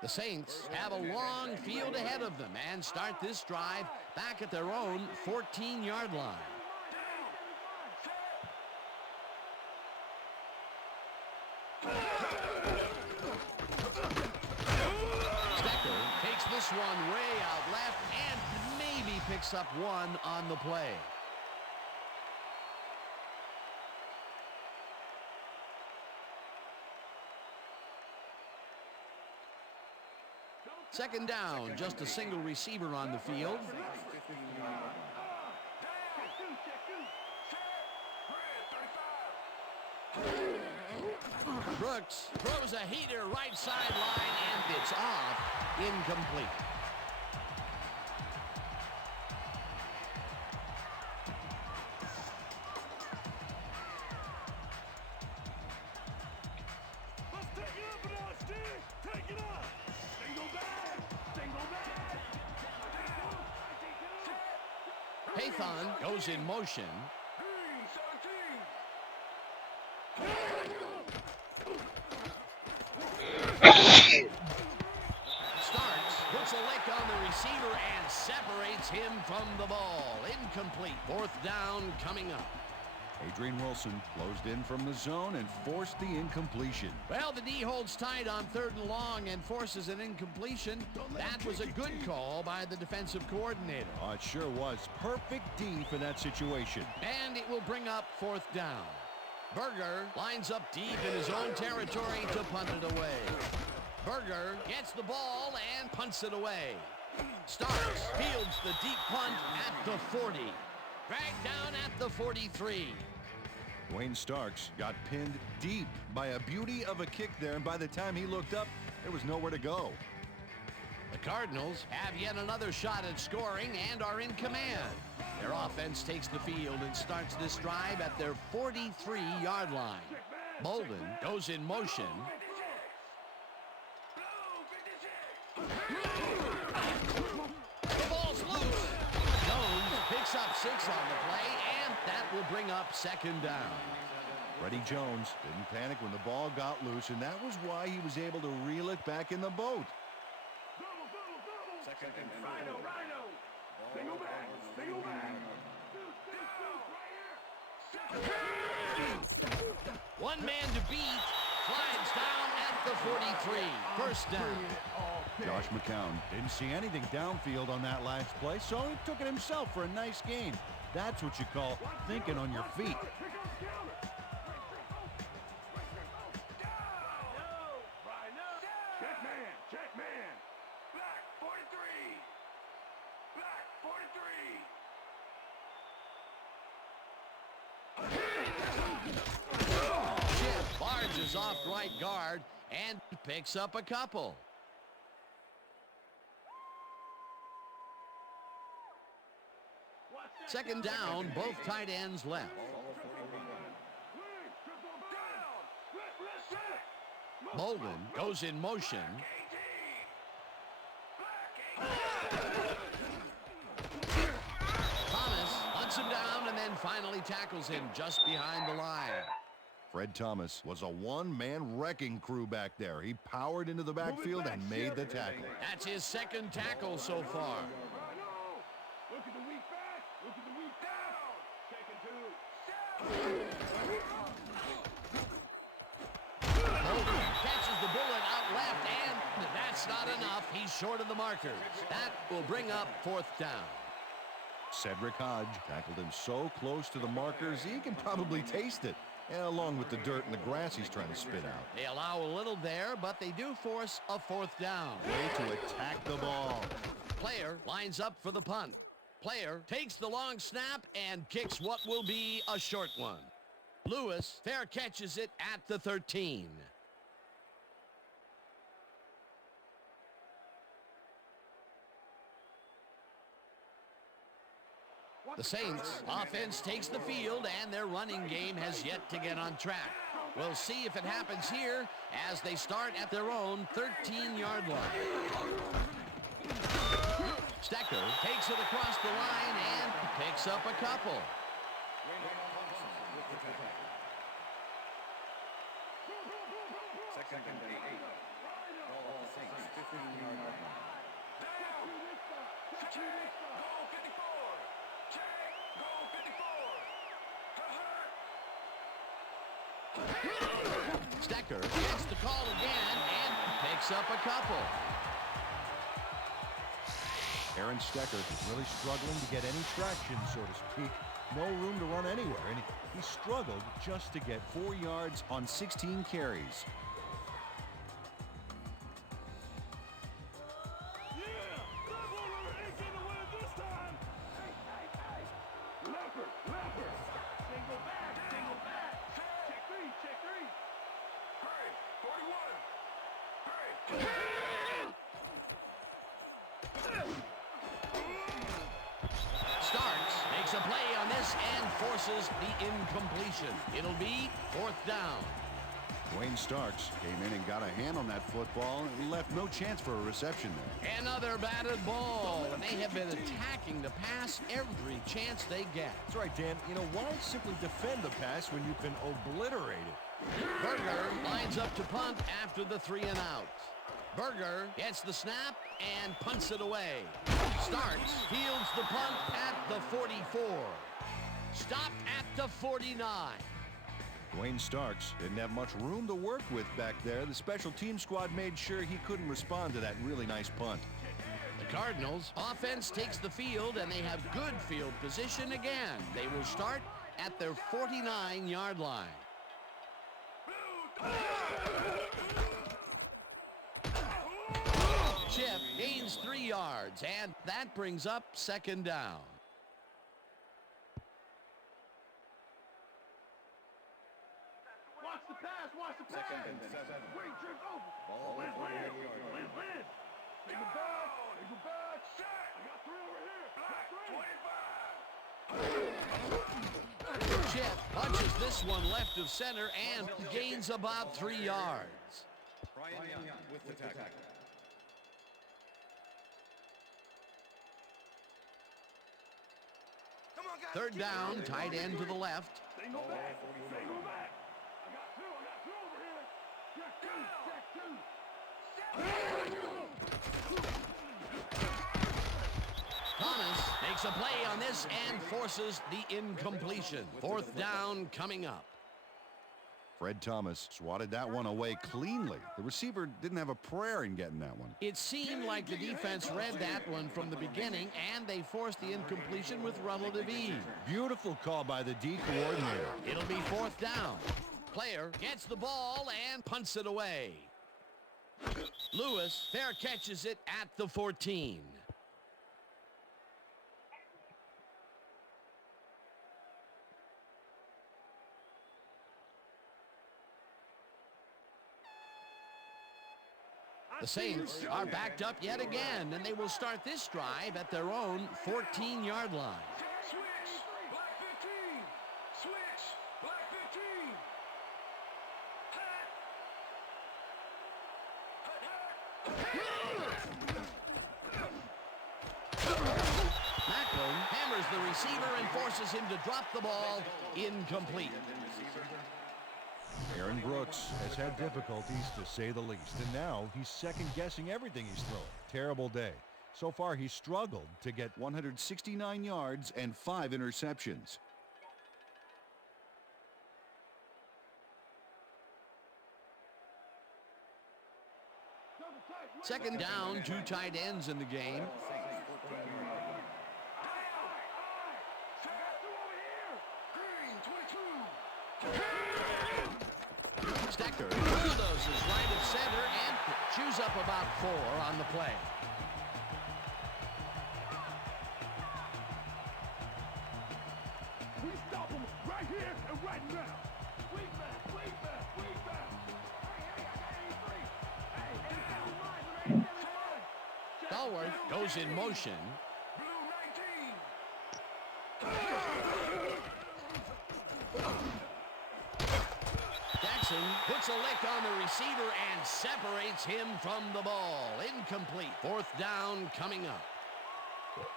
The Saints have a long field ahead of them and start this drive back at their own 14-yard line. One way out left and maybe picks up one on the play. Second down, just a single receiver on the field. Brooks throws a heater right sideline, and it's off. Incomplete. Let's take it up a notch, Steve. Take it up. Single back. Single back. Pathon goes in motion. Puts a lick on the receiver and separates him from the ball. Incomplete. 4th down coming up. Adrian Wilson closed in from the zone and forced the incompletion. Well, the D holds tight on 3rd and long and forces an incompletion. That was a good call by the defensive coordinator. Oh, it sure was. Perfect D for that situation. And it will bring up 4th down. Berger lines up deep in his own territory to punt it away. Berger gets the ball and punts it away. Starks fields the deep punt at the 40. Dragged down at the 43. Dwayne Starks got pinned deep by a beauty of a kick there, and by the time he looked up, there was nowhere to go. The Cardinals have yet another shot at scoring and are in command. Their offense takes the field and starts this drive at their 43-yard line. Bolden goes in motion. The ball's loose. Jones picks up 6 on the play, and that will bring up 2nd down. Freddie Jones didn't panic when the ball got loose, and that was why he was able to reel it back in the boat. Second and Rhino. They go back. One man to beat. Flags down at the 43. 1st down. Josh McCown didn't see anything downfield on that last play, so he took it himself for a nice gain. That's what you call thinking on your feet. Check man. Black 43. Black 43. Chip barges off right guard and picks up a couple. Second down, both tight ends left. Bolden goes in motion. Thomas hunts him down and then finally tackles him just behind the line. Fred Thomas was a one-man wrecking crew back there. He powered into the backfield and made the tackle. That's his 2nd tackle so far. Look at the weak back. Look at the weak down. 2nd 2. Bolden catches the bullet out left, and that's not enough. He's short of the markers. That will bring up 4th down. Cedric Hodge tackled him so close to the markers, he can probably taste it, along with the dirt and the grass he's trying to spit out. They allow a little there, but they do force a 4th down. Way to attack the ball. Player lines up for the punt. Player takes the long snap and kicks what will be a short one. Lewis fair catches it at the 13. The Saints offense takes the field, and their running game has yet to get on track. We'll see if it happens here as they start at their own 13-yard line. Stecker takes it across the line and picks up a couple. Second and 8. Ball at the Saints 15-yard line. Stecker gets the call again and picks up a couple. Aaron Stecker is really struggling to get any traction, so to speak. No room to run anywhere, and he struggled just to get 4 yards on 16 carries. Makes a play on this and forces the incompletion. It'll be 4th down. Dwayne Starks came in and got a hand on that football and left no chance for a reception there. Another batted ball, and they have been attacking the pass every chance they get. That's right, Dan. You know, why simply defend the pass when you can obliterate it? Berger lines up to punt after the 3 and out. Berger gets the snap and punts it away. Starks fields the punt at the 44. Stopped at the 49. Dwayne Starks didn't have much room to work with back there. The special team squad made sure he couldn't respond to that really nice punt. The Cardinals offense takes the field, and they have good field position again. They will start at their 49-yard line. Chip gains 3 yards, and that brings up second down. Watch the pass, watch the pass. Wait, drift over. Land. Take it back. I got 3 over here. Chip punches this one left of center and gains about 3 yards. Brian Young with the tackle. Third down, tight end to the left. They go back. I got 2 over here. Check 2. Thomas makes a play on this and forces the incompletion. Fourth down coming up. Fred Thomas swatted that one away cleanly. The receiver didn't have a prayer in getting that one. It seemed like the defense read that one from the beginning, and they forced the incompletion with relative ease. Beautiful call by the D coordinator. It'll be fourth down. Player gets the ball and punts it away. Lewis fair catches it at the 14. The Saints are backed up yet again, and they will start this drive at their own 14-yard line. Switch. Black 15. Switch. Black 15. Macklin hammers the receiver and forces him to drop the ball. Incomplete. Aaron Brooks has had difficulties, to say the least, and now he's second-guessing everything he's throwing. Terrible day. So far, he's struggled to get 169 yards and 5 interceptions. Second down, 2 tight ends in the game. Stecker bulldozes right of center and chews up about 4 on the play. We stop him right here and right now. Way back. Hey, Stallworth goes in motion. Blue 19. Jackson puts a lick on the receiver and separates him from the ball. Incomplete. Fourth down coming up.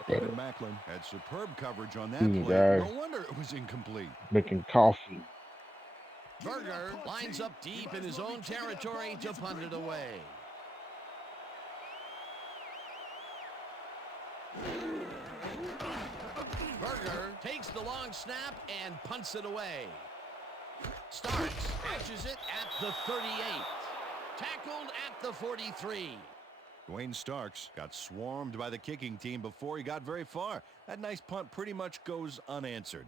David Macklin had superb coverage on that Guy. play. No wonder it was incomplete. Making coffee. Berger lines up deep in his own territory to punt it away. Berger takes the long snap and punts it away. Starks catches it at the 38. Tackled at the 43. Dwayne Starks got swarmed by the kicking team before he got very far. That nice punt pretty much goes unanswered.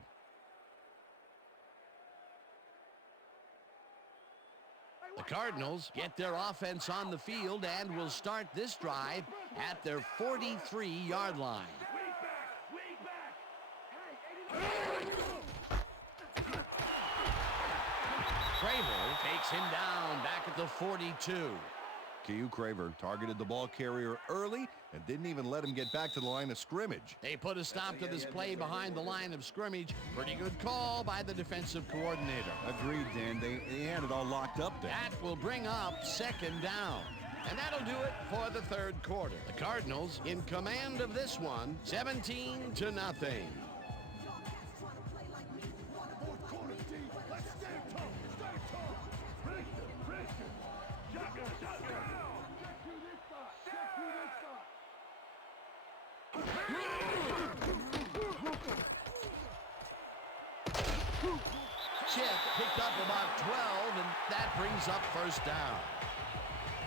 The Cardinals get their offense on the field and will start this drive at their 43-yard line. Craver takes him down back at the 42. Q. Craver targeted the ball carrier early and didn't even let him get back to the line of scrimmage. They put a stop to this play behind the line of scrimmage. Pretty good call by the defensive coordinator. Agreed, Dan. They had it all locked up there. That will bring up second down. And that'll do it for the third quarter. The Cardinals in command of this one, 17-0. shift, picked up about 12, and that brings up first down.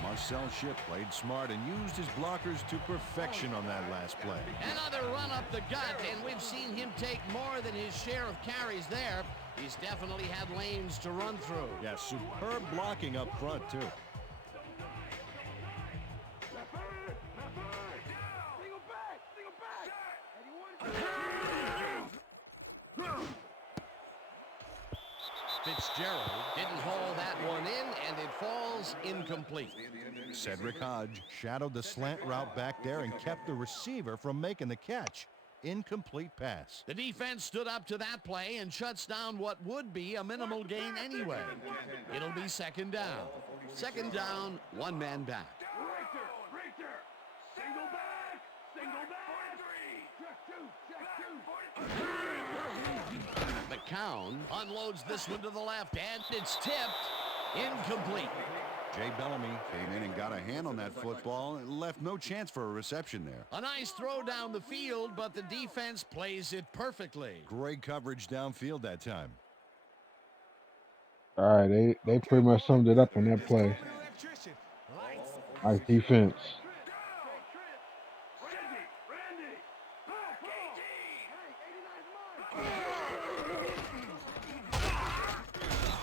Marcel Shipp played smart and used his blockers to perfection on that last play. Another run up the gut, and we've seen him take more than his share of carries there. He's definitely had lanes to run through. Yeah, superb blocking up front, too. Fitzgerald didn't haul that one in, and it falls incomplete. Cedric Hodge shadowed the slant route back there and kept the receiver from making the catch. Incomplete pass. The defense stood up to that play and shuts down what would be a minimal gain anyway. It'll be second down. Second down, one man back. Richter, single back, check two. McCown unloads this one to the left, and it's tipped. Incomplete. Jay Bellamy came in and got a hand on that football and left no chance for a reception there. A nice throw down the field, but the defense plays it perfectly. Great coverage downfield that time. All right, they pretty much summed it up on that play. Nice defense.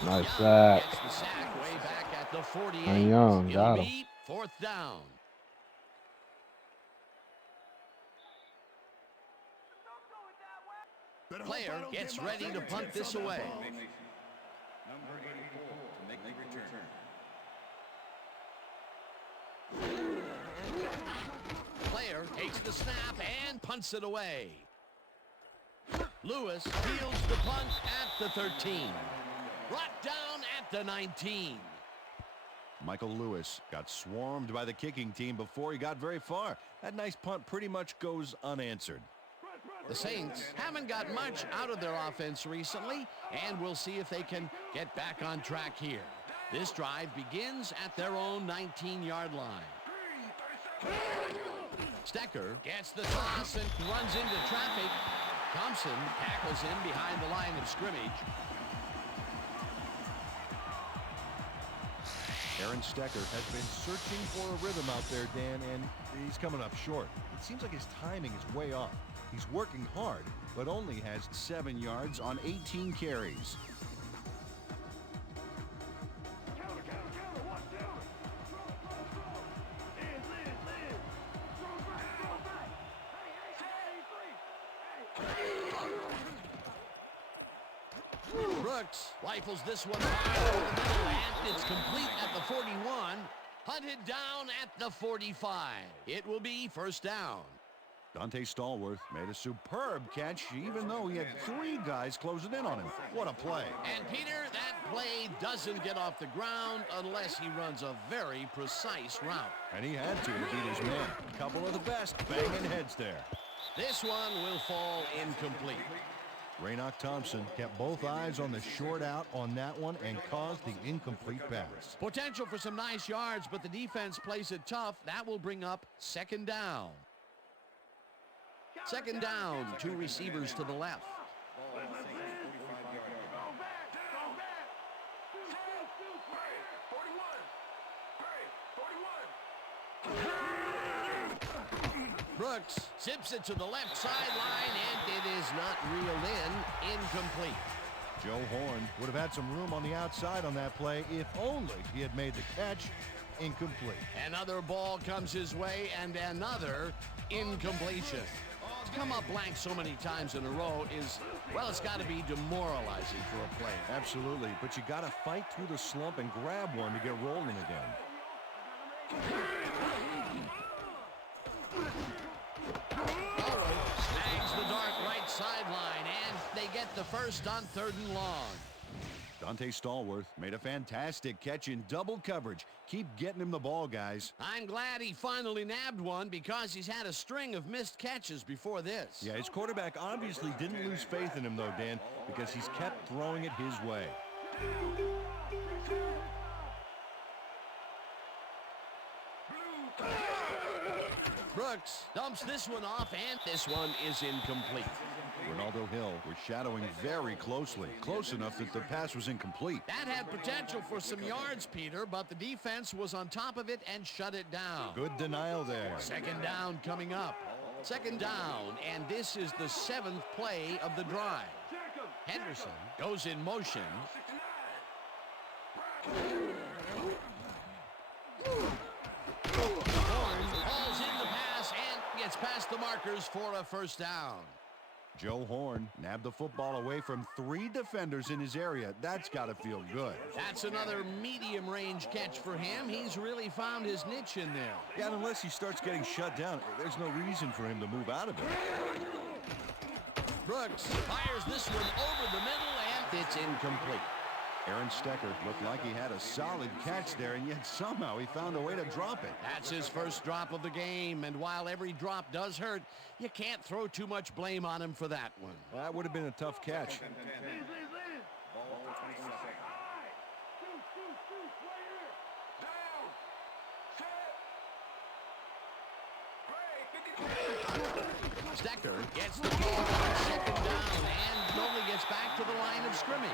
Nice sack. Gets the sack way back at the 48. And Young got him. Fourth down. Player gets ready to punt this away. Number 84 to make the return. Player takes the snap and punts it away. Lewis fields the punt at the 13. Brought down at the 19. Michael Lewis got swarmed by the kicking team before he got very far. That nice punt pretty much goes unanswered. The Saints haven't got much out of their offense recently, and we'll see if they can get back on track here. This drive begins at their own 19-yard line. Stecker gets the toss and runs into traffic. Thompson tackles him behind the line of scrimmage. Aaron Stecker has been searching for a rhythm out there, Dan, and he's coming up short. It seems like his timing is way off. He's working hard, but only has 7 yards on 18 carries. Brooks rifles this one high over the middle, and it's complete at the 41. Hunted down at the 45. It will be first down. Dante Stallworth made a superb catch, even though he had 3 guys closing in on him. What a play. And, Peter, that play doesn't get off the ground unless he runs a very precise route. And he had to beat his man. A couple of the best banging heads there. This one will fall incomplete. Raynoch Thompson kept both eyes on the short out on that one and caused the incomplete pass. Potential for some nice yards, but the defense plays it tough. That will bring up second down. Second down, 2 receivers to the left. Brooks zips it to the left sideline, and it is not reeled in. Incomplete. Joe Horn would have had some room on the outside on that play if only he had made the catch. Incomplete. Another ball comes his way, and another incompletion. To come up blank so many times in a row is, well, it's got to be demoralizing for a player. Absolutely, but you got to fight through the slump and grab one to get rolling again. Snags the dark right sideline, and they get the first on 3rd and long. Dante Stallworth made a fantastic catch in double coverage. Keep getting him the ball, guys. I'm glad he finally nabbed one because he's had a string of missed catches before this. Yeah, his quarterback obviously didn't lose faith in him, though, Dan, because he's kept throwing it his way. Brooks dumps this one off, and this one is incomplete. Ronaldo Hill was shadowing very closely, close enough that the pass was incomplete. That had potential for some yards, Peter, but the defense was on top of it and shut it down. Good denial there. Second down coming up. Second down, and this is the 7th play of the drive. Henderson goes in motion. Horn hauls in the pass and gets past the markers for a first down. Joe Horn nabbed the football away from 3 defenders in his area. That's got to feel good. That's another medium-range catch for him. He's really found his niche in there. Yeah, and unless he starts getting shut down, there's no reason for him to move out of it. Brooks fires this one over the middle, and it's incomplete. Aaron Stecker looked like he had a solid catch there, and yet somehow he found a way to drop it. That's his first drop of the game, and while every drop does hurt, you can't throw too much blame on him for that one. That would have been a tough catch. Stecker gets the ball on second down and only gets back to the line of scrimmage.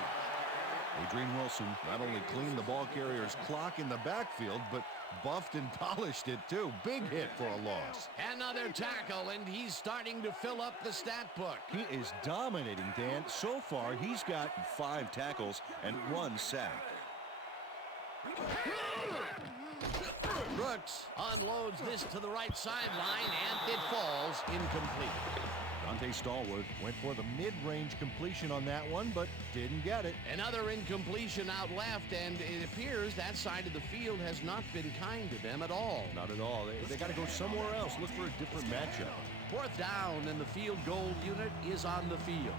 Adrian Wilson not only cleaned the ball carrier's clock in the backfield, but buffed and polished it too. Big hit for a loss. Another tackle, and he's starting to fill up the stat book. He is dominating, Dan. So far, he's got 5 tackles and 1 sack. Brooks unloads this to the right sideline, and it falls incomplete. Dante Stallworth went for the mid-range completion on that one, but didn't get it. Another incompletion out left, and it appears that side of the field has not been kind to them at all. Not at all. They got to go somewhere else. Look for a different matchup. 4th down, and the field goal unit is on the field.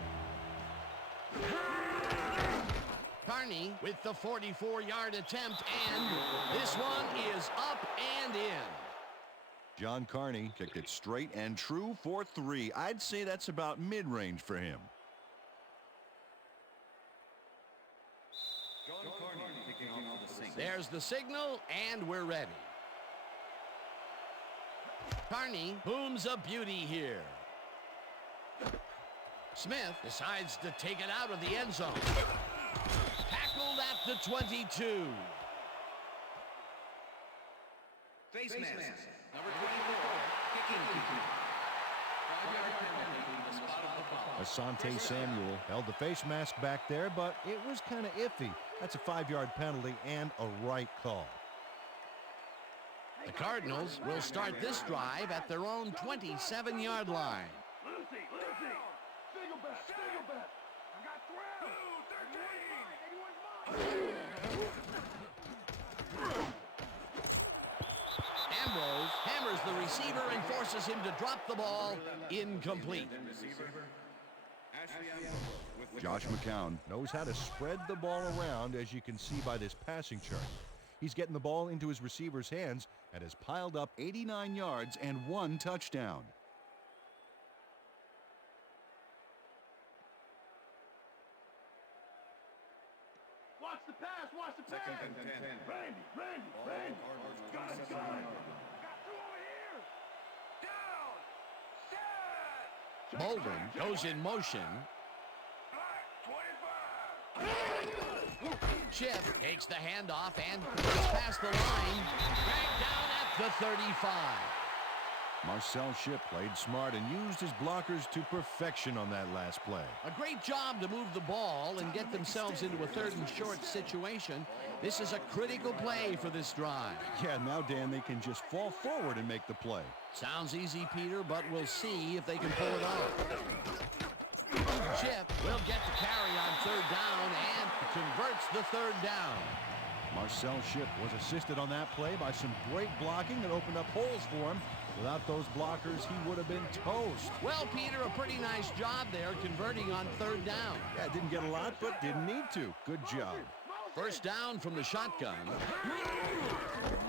Carney with the 44-yard attempt, and this one is up and in. John Carney kicked it straight and true for 3. I'd say that's about mid-range for him. There's the signal, and we're ready. Carney booms a beauty here. Smith decides to take it out of the end zone. Tackled at the 22. Face mask. Number 24, kicking. 5-yard penalty, the spot of the foul. Asante Samuel held the face mask back there, but it was kind of iffy. That's a 5-yard penalty and a right call. The Cardinals will start this drive at their own 27-yard line. Lucy. Single back. I got 12. Ambrose hammers the receiver and forces him to drop the ball. Incomplete. Josh McCown knows how to spread the ball around, as you can see by this passing chart. He's getting the ball into his receiver's hands and has piled up 89 yards and 1 touchdown. Watch the pass. Second and 10. Randy. Got it. Got 2 over here. Down. Set. Bolden goes in motion. Chip takes the handoff and goes past the line. Dragged down at the 35. Marcel Shipp played smart and used his blockers to perfection on that last play. A great job to move the ball and get themselves into a 3rd and short situation. This is a critical play for this drive. Yeah, now, Dan, they can just fall forward and make the play. Sounds easy, Peter, but we'll see if they can pull it off. Chip will get the carry on 3rd down and converts the 3rd down. Marcel Shipp was assisted on that play by some great blocking that opened up holes for him. Without those blockers, he would have been toast. Well, Peter, a pretty nice job there converting on 3rd down. Yeah, didn't get a lot, but didn't need to. Good job. First down from the shotgun.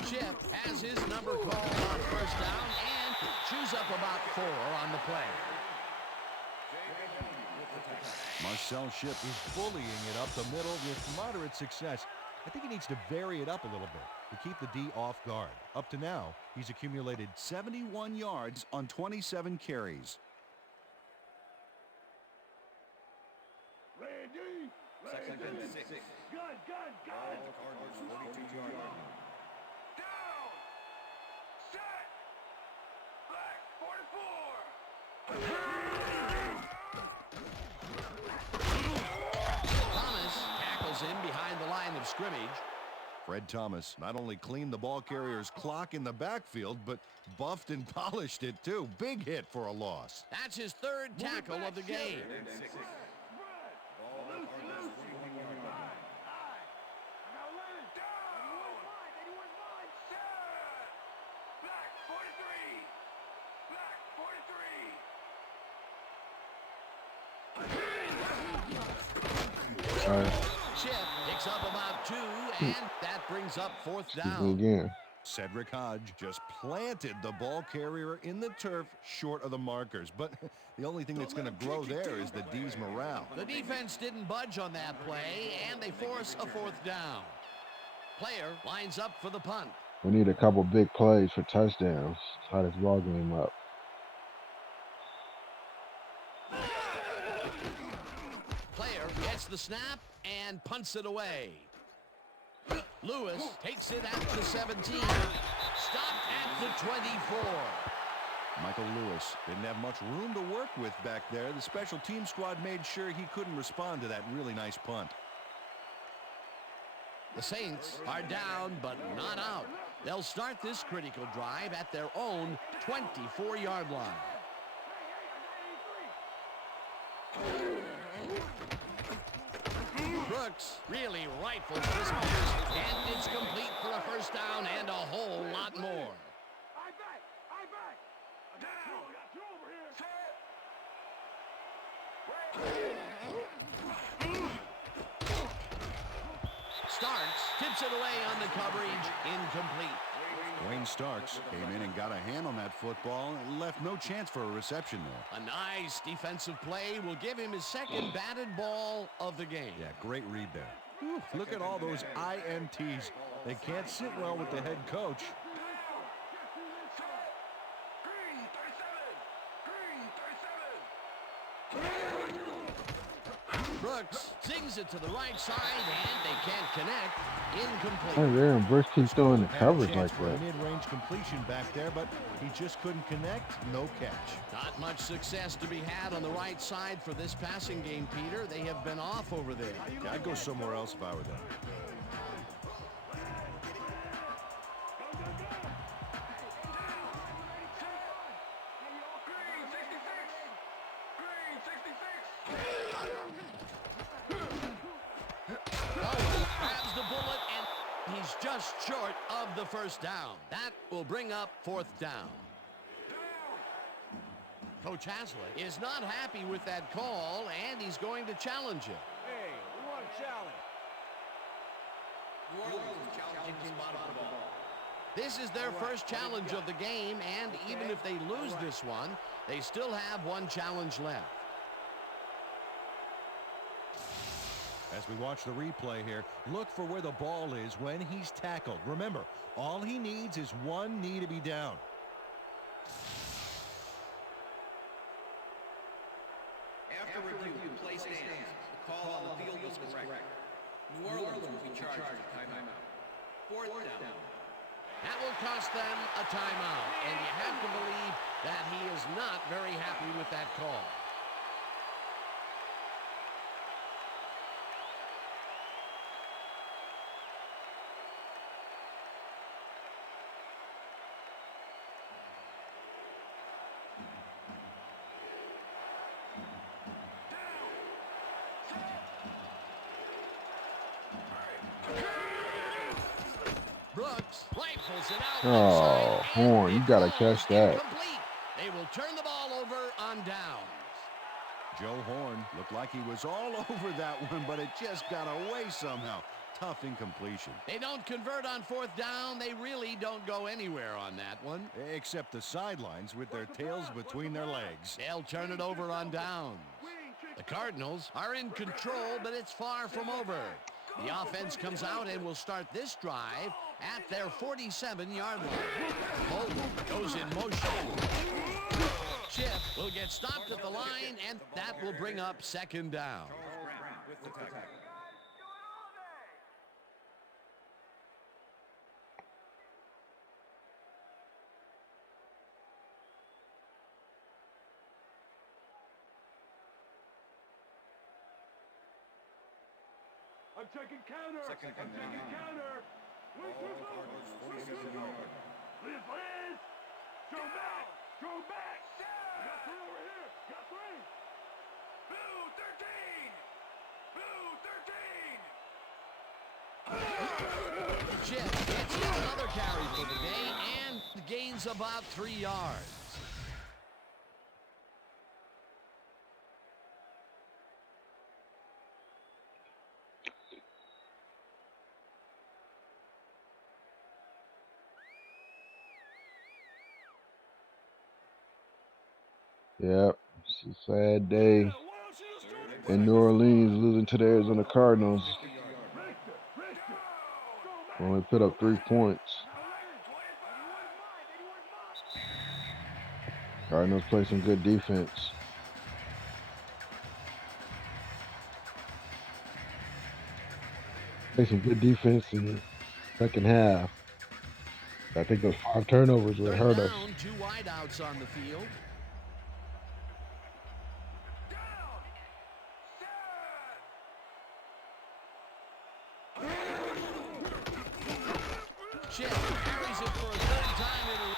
Chip has his number called on 1st down and chews up about 4 on the play. Marcel Shipp is bullying it up the middle with moderate success. I think he needs to vary it up a little bit to keep the D off guard. Up to now, he's accumulated 71 yards on 27 carries. Second and 6. Gun. Cardinals 42-yard line. Down. Set. Black 44. Thomas tackles him behind the line of scrimmage. Fred Thomas not only cleaned the ball carrier's clock in the backfield, but buffed and polished it too. Big hit for a loss. That's his third tackle of the game. Chip picks up about 2, and that brings up fourth down. Again. Cedric Hodge just planted the ball carrier in the turf short of the markers. But the only thing that's going to grow there is the D's morale. The defense didn't budge on that play, and they force a fourth down. Player lines up for the punt. We need a couple big plays for touchdowns. Tie this ball game up. Player gets the snap and punts it away. Lewis takes it at the 17. Stopped at the 24. Michael Lewis didn't have much room to work with back there. The special team squad made sure he couldn't respond to that really nice punt. The Saints are down but not out. They'll start this critical drive at their own 24-yard line. Brooks really rifles this pass, and it's complete for a first down and a whole lot more. I back. I got two over here. Starks tips it away on the coverage, incomplete. Wayne Starks came in and got a hand on that football and left no chance for a reception there. A nice defensive play will give him his second batted ball of the game. Yeah, great read there. Whew, look at all those INTs. They can't sit well with the head coach. Brooks sings it to the right side, and they can't connect. Incomplete. Hey, there, and Brooks keeps throwing the Had a coverage chance like for a that. mid-range completion back there, but he just couldn't connect. No catch. Not much success to be had on the right side for this passing game, Peter. They have been off over there. Yeah, I'd go somewhere else if I were them. Grabs the bullet, and he's just short of the first down. That will bring up fourth down. Coach Haslett is not happy with that call, and he's going to challenge it. Hey, we want a challenge. New Orleans challenging the spot on the ball. This is their first challenge of the game, and even if they lose this one, they still have one challenge left. As we watch the replay here, look for where the ball is when he's tackled. Remember, all he needs is one knee to be down. After review, play stands. The call on the field was correct. New Orleans will be charged with a timeout. Fourth down. That will cost them a timeout, and you have to believe that he is not very happy with that call. Brooks rifles it out. Oh, Horn, you gotta catch that. Incomplete. They will turn the ball over on downs. Joe Horn looked like he was all over that one, but it just got away somehow. Tough incompletion. They don't convert on fourth down. They really don't go anywhere on that one. Except the sidelines with their tails between their legs. They'll turn it over on downs. The Cardinals are in control, but it's far from over. The offense comes out and will start this drive at their 47-yard line. Bolton goes in motion. Chip will get stopped at the line, and that will bring up second down. I'm checking counter. I'm checking counter. Wait, Liz. Show back. Show back. I got three over here. Got three. Blue 13. Blue 13. Chip gets another carry for the day and gains about 3 yards. Yep, it's a sad day in New Orleans losing to the Arizona Cardinals. Only put up 3 points. Cardinals play some good defense. Play some good defense in the second half. I think those 5 turnovers would hurt us. 2 wideouts on the field. Chip carries it for a third time in a row.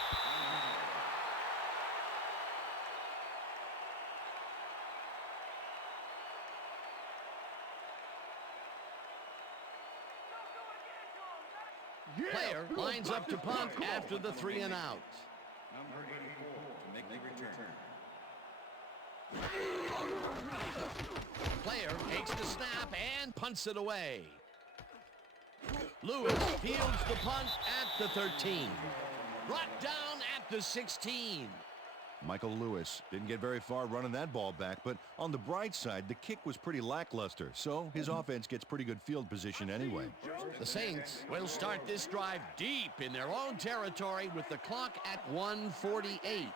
Player lines up to punt after the 3 and out. Number 84 to make the return. Player takes the snap and punts it away. Lewis fields the punt at the 13. Brought down at the 16. Michael Lewis didn't get very far running that ball back, but on the bright side, the kick was pretty lackluster, so his offense gets pretty good field position anyway. The Saints will start this drive deep in their own territory with the clock at 1:48.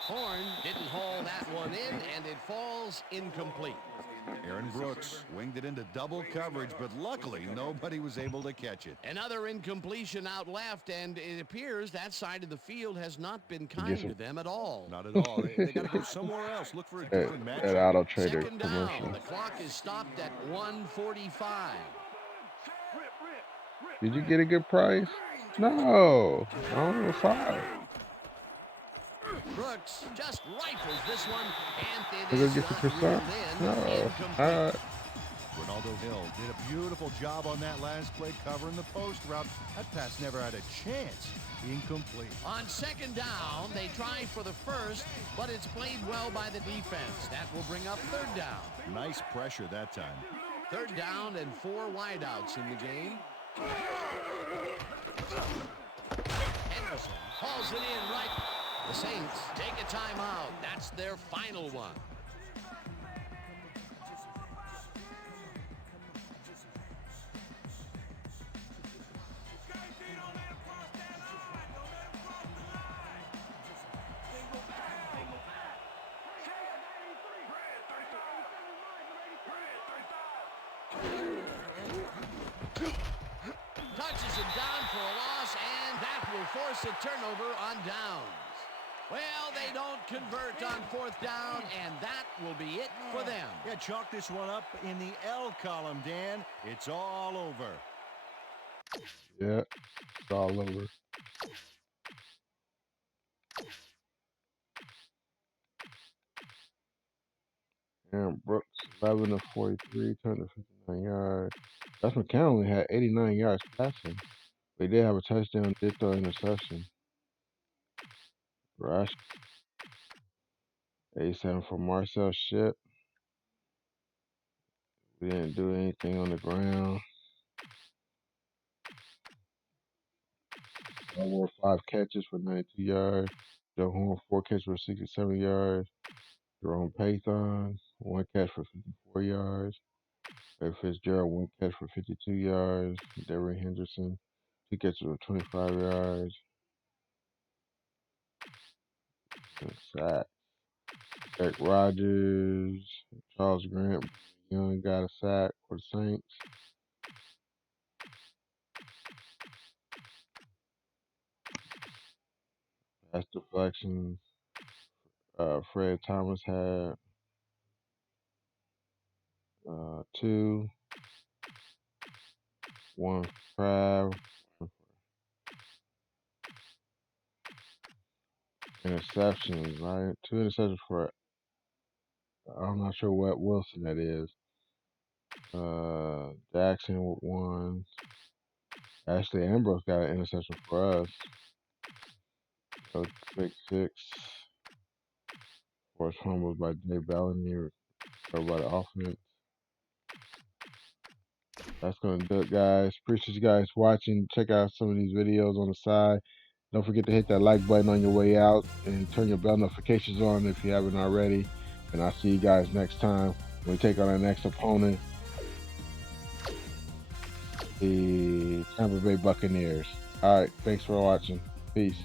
Horn didn't haul that one in, and it falls incomplete. Aaron Brooks winged it into double coverage, but luckily nobody was able to catch it. Another incompletion out left, and it appears that side of the field has not been kind to them at all. Not at all. They got to go somewhere else. Look for a different That matchup. Auto Trader Second commercial. down. The clock is stopped at 1:45. Did you get a good price? No. Oh, 5. Brooks just rifles this one, and it We're is gonna get the not percent? reeled in. No. Incomplete. Ronaldo Hill did a beautiful job on that last play covering the post route. That pass never had a chance. Incomplete. On second down, they try for the first, but it's played well by the defense. That will bring up third down. Nice pressure that time. Third down and 4 wideouts in the game. Henderson hauls it in right. The Saints take a timeout. That's their final one. Touches him down for a loss, and that will force a turnover on downs. Well, they don't convert on fourth down, and that will be it for them. Yeah, chalk this one up in the L column, Dan. It's all over. Yeah, it's all over. Aaron Brooks, 11 of 43, 259 yards. Josh McCown only had 89 yards passing. They did have a touchdown, did throw an interception. Rush. 87 for Marcel Ship. We didn't do anything on the ground. Wore 5 catches for 92 yards. Joe Horn, 4 catches for 67 yards. Jerome Pathon, 1 catch for 54 yards. Ray Fitzgerald, 1 catch for 52 yards. Derrick Henderson, 2 catches for 25 yards. And sack. Eric Rogers, Charles Grant, Young got a sack for the Saints. That's deflection. Fred Thomas had 2. 1 Crab. Interceptions, right? 2 interceptions for, I'm not sure what Wilson that is. Jackson with 1. Ashley Ambrose got an interception for us. So 6-6. Forced fumbles by Jay Bellamy, covered by the offense. That's going to do it, guys. Appreciate you guys watching. Check out some of these videos on the side. Don't forget to hit that like button on your way out and turn your bell notifications on if you haven't already. And I'll see you guys next time when we take on our next opponent, the Tampa Bay Buccaneers. All right. Thanks for watching. Peace.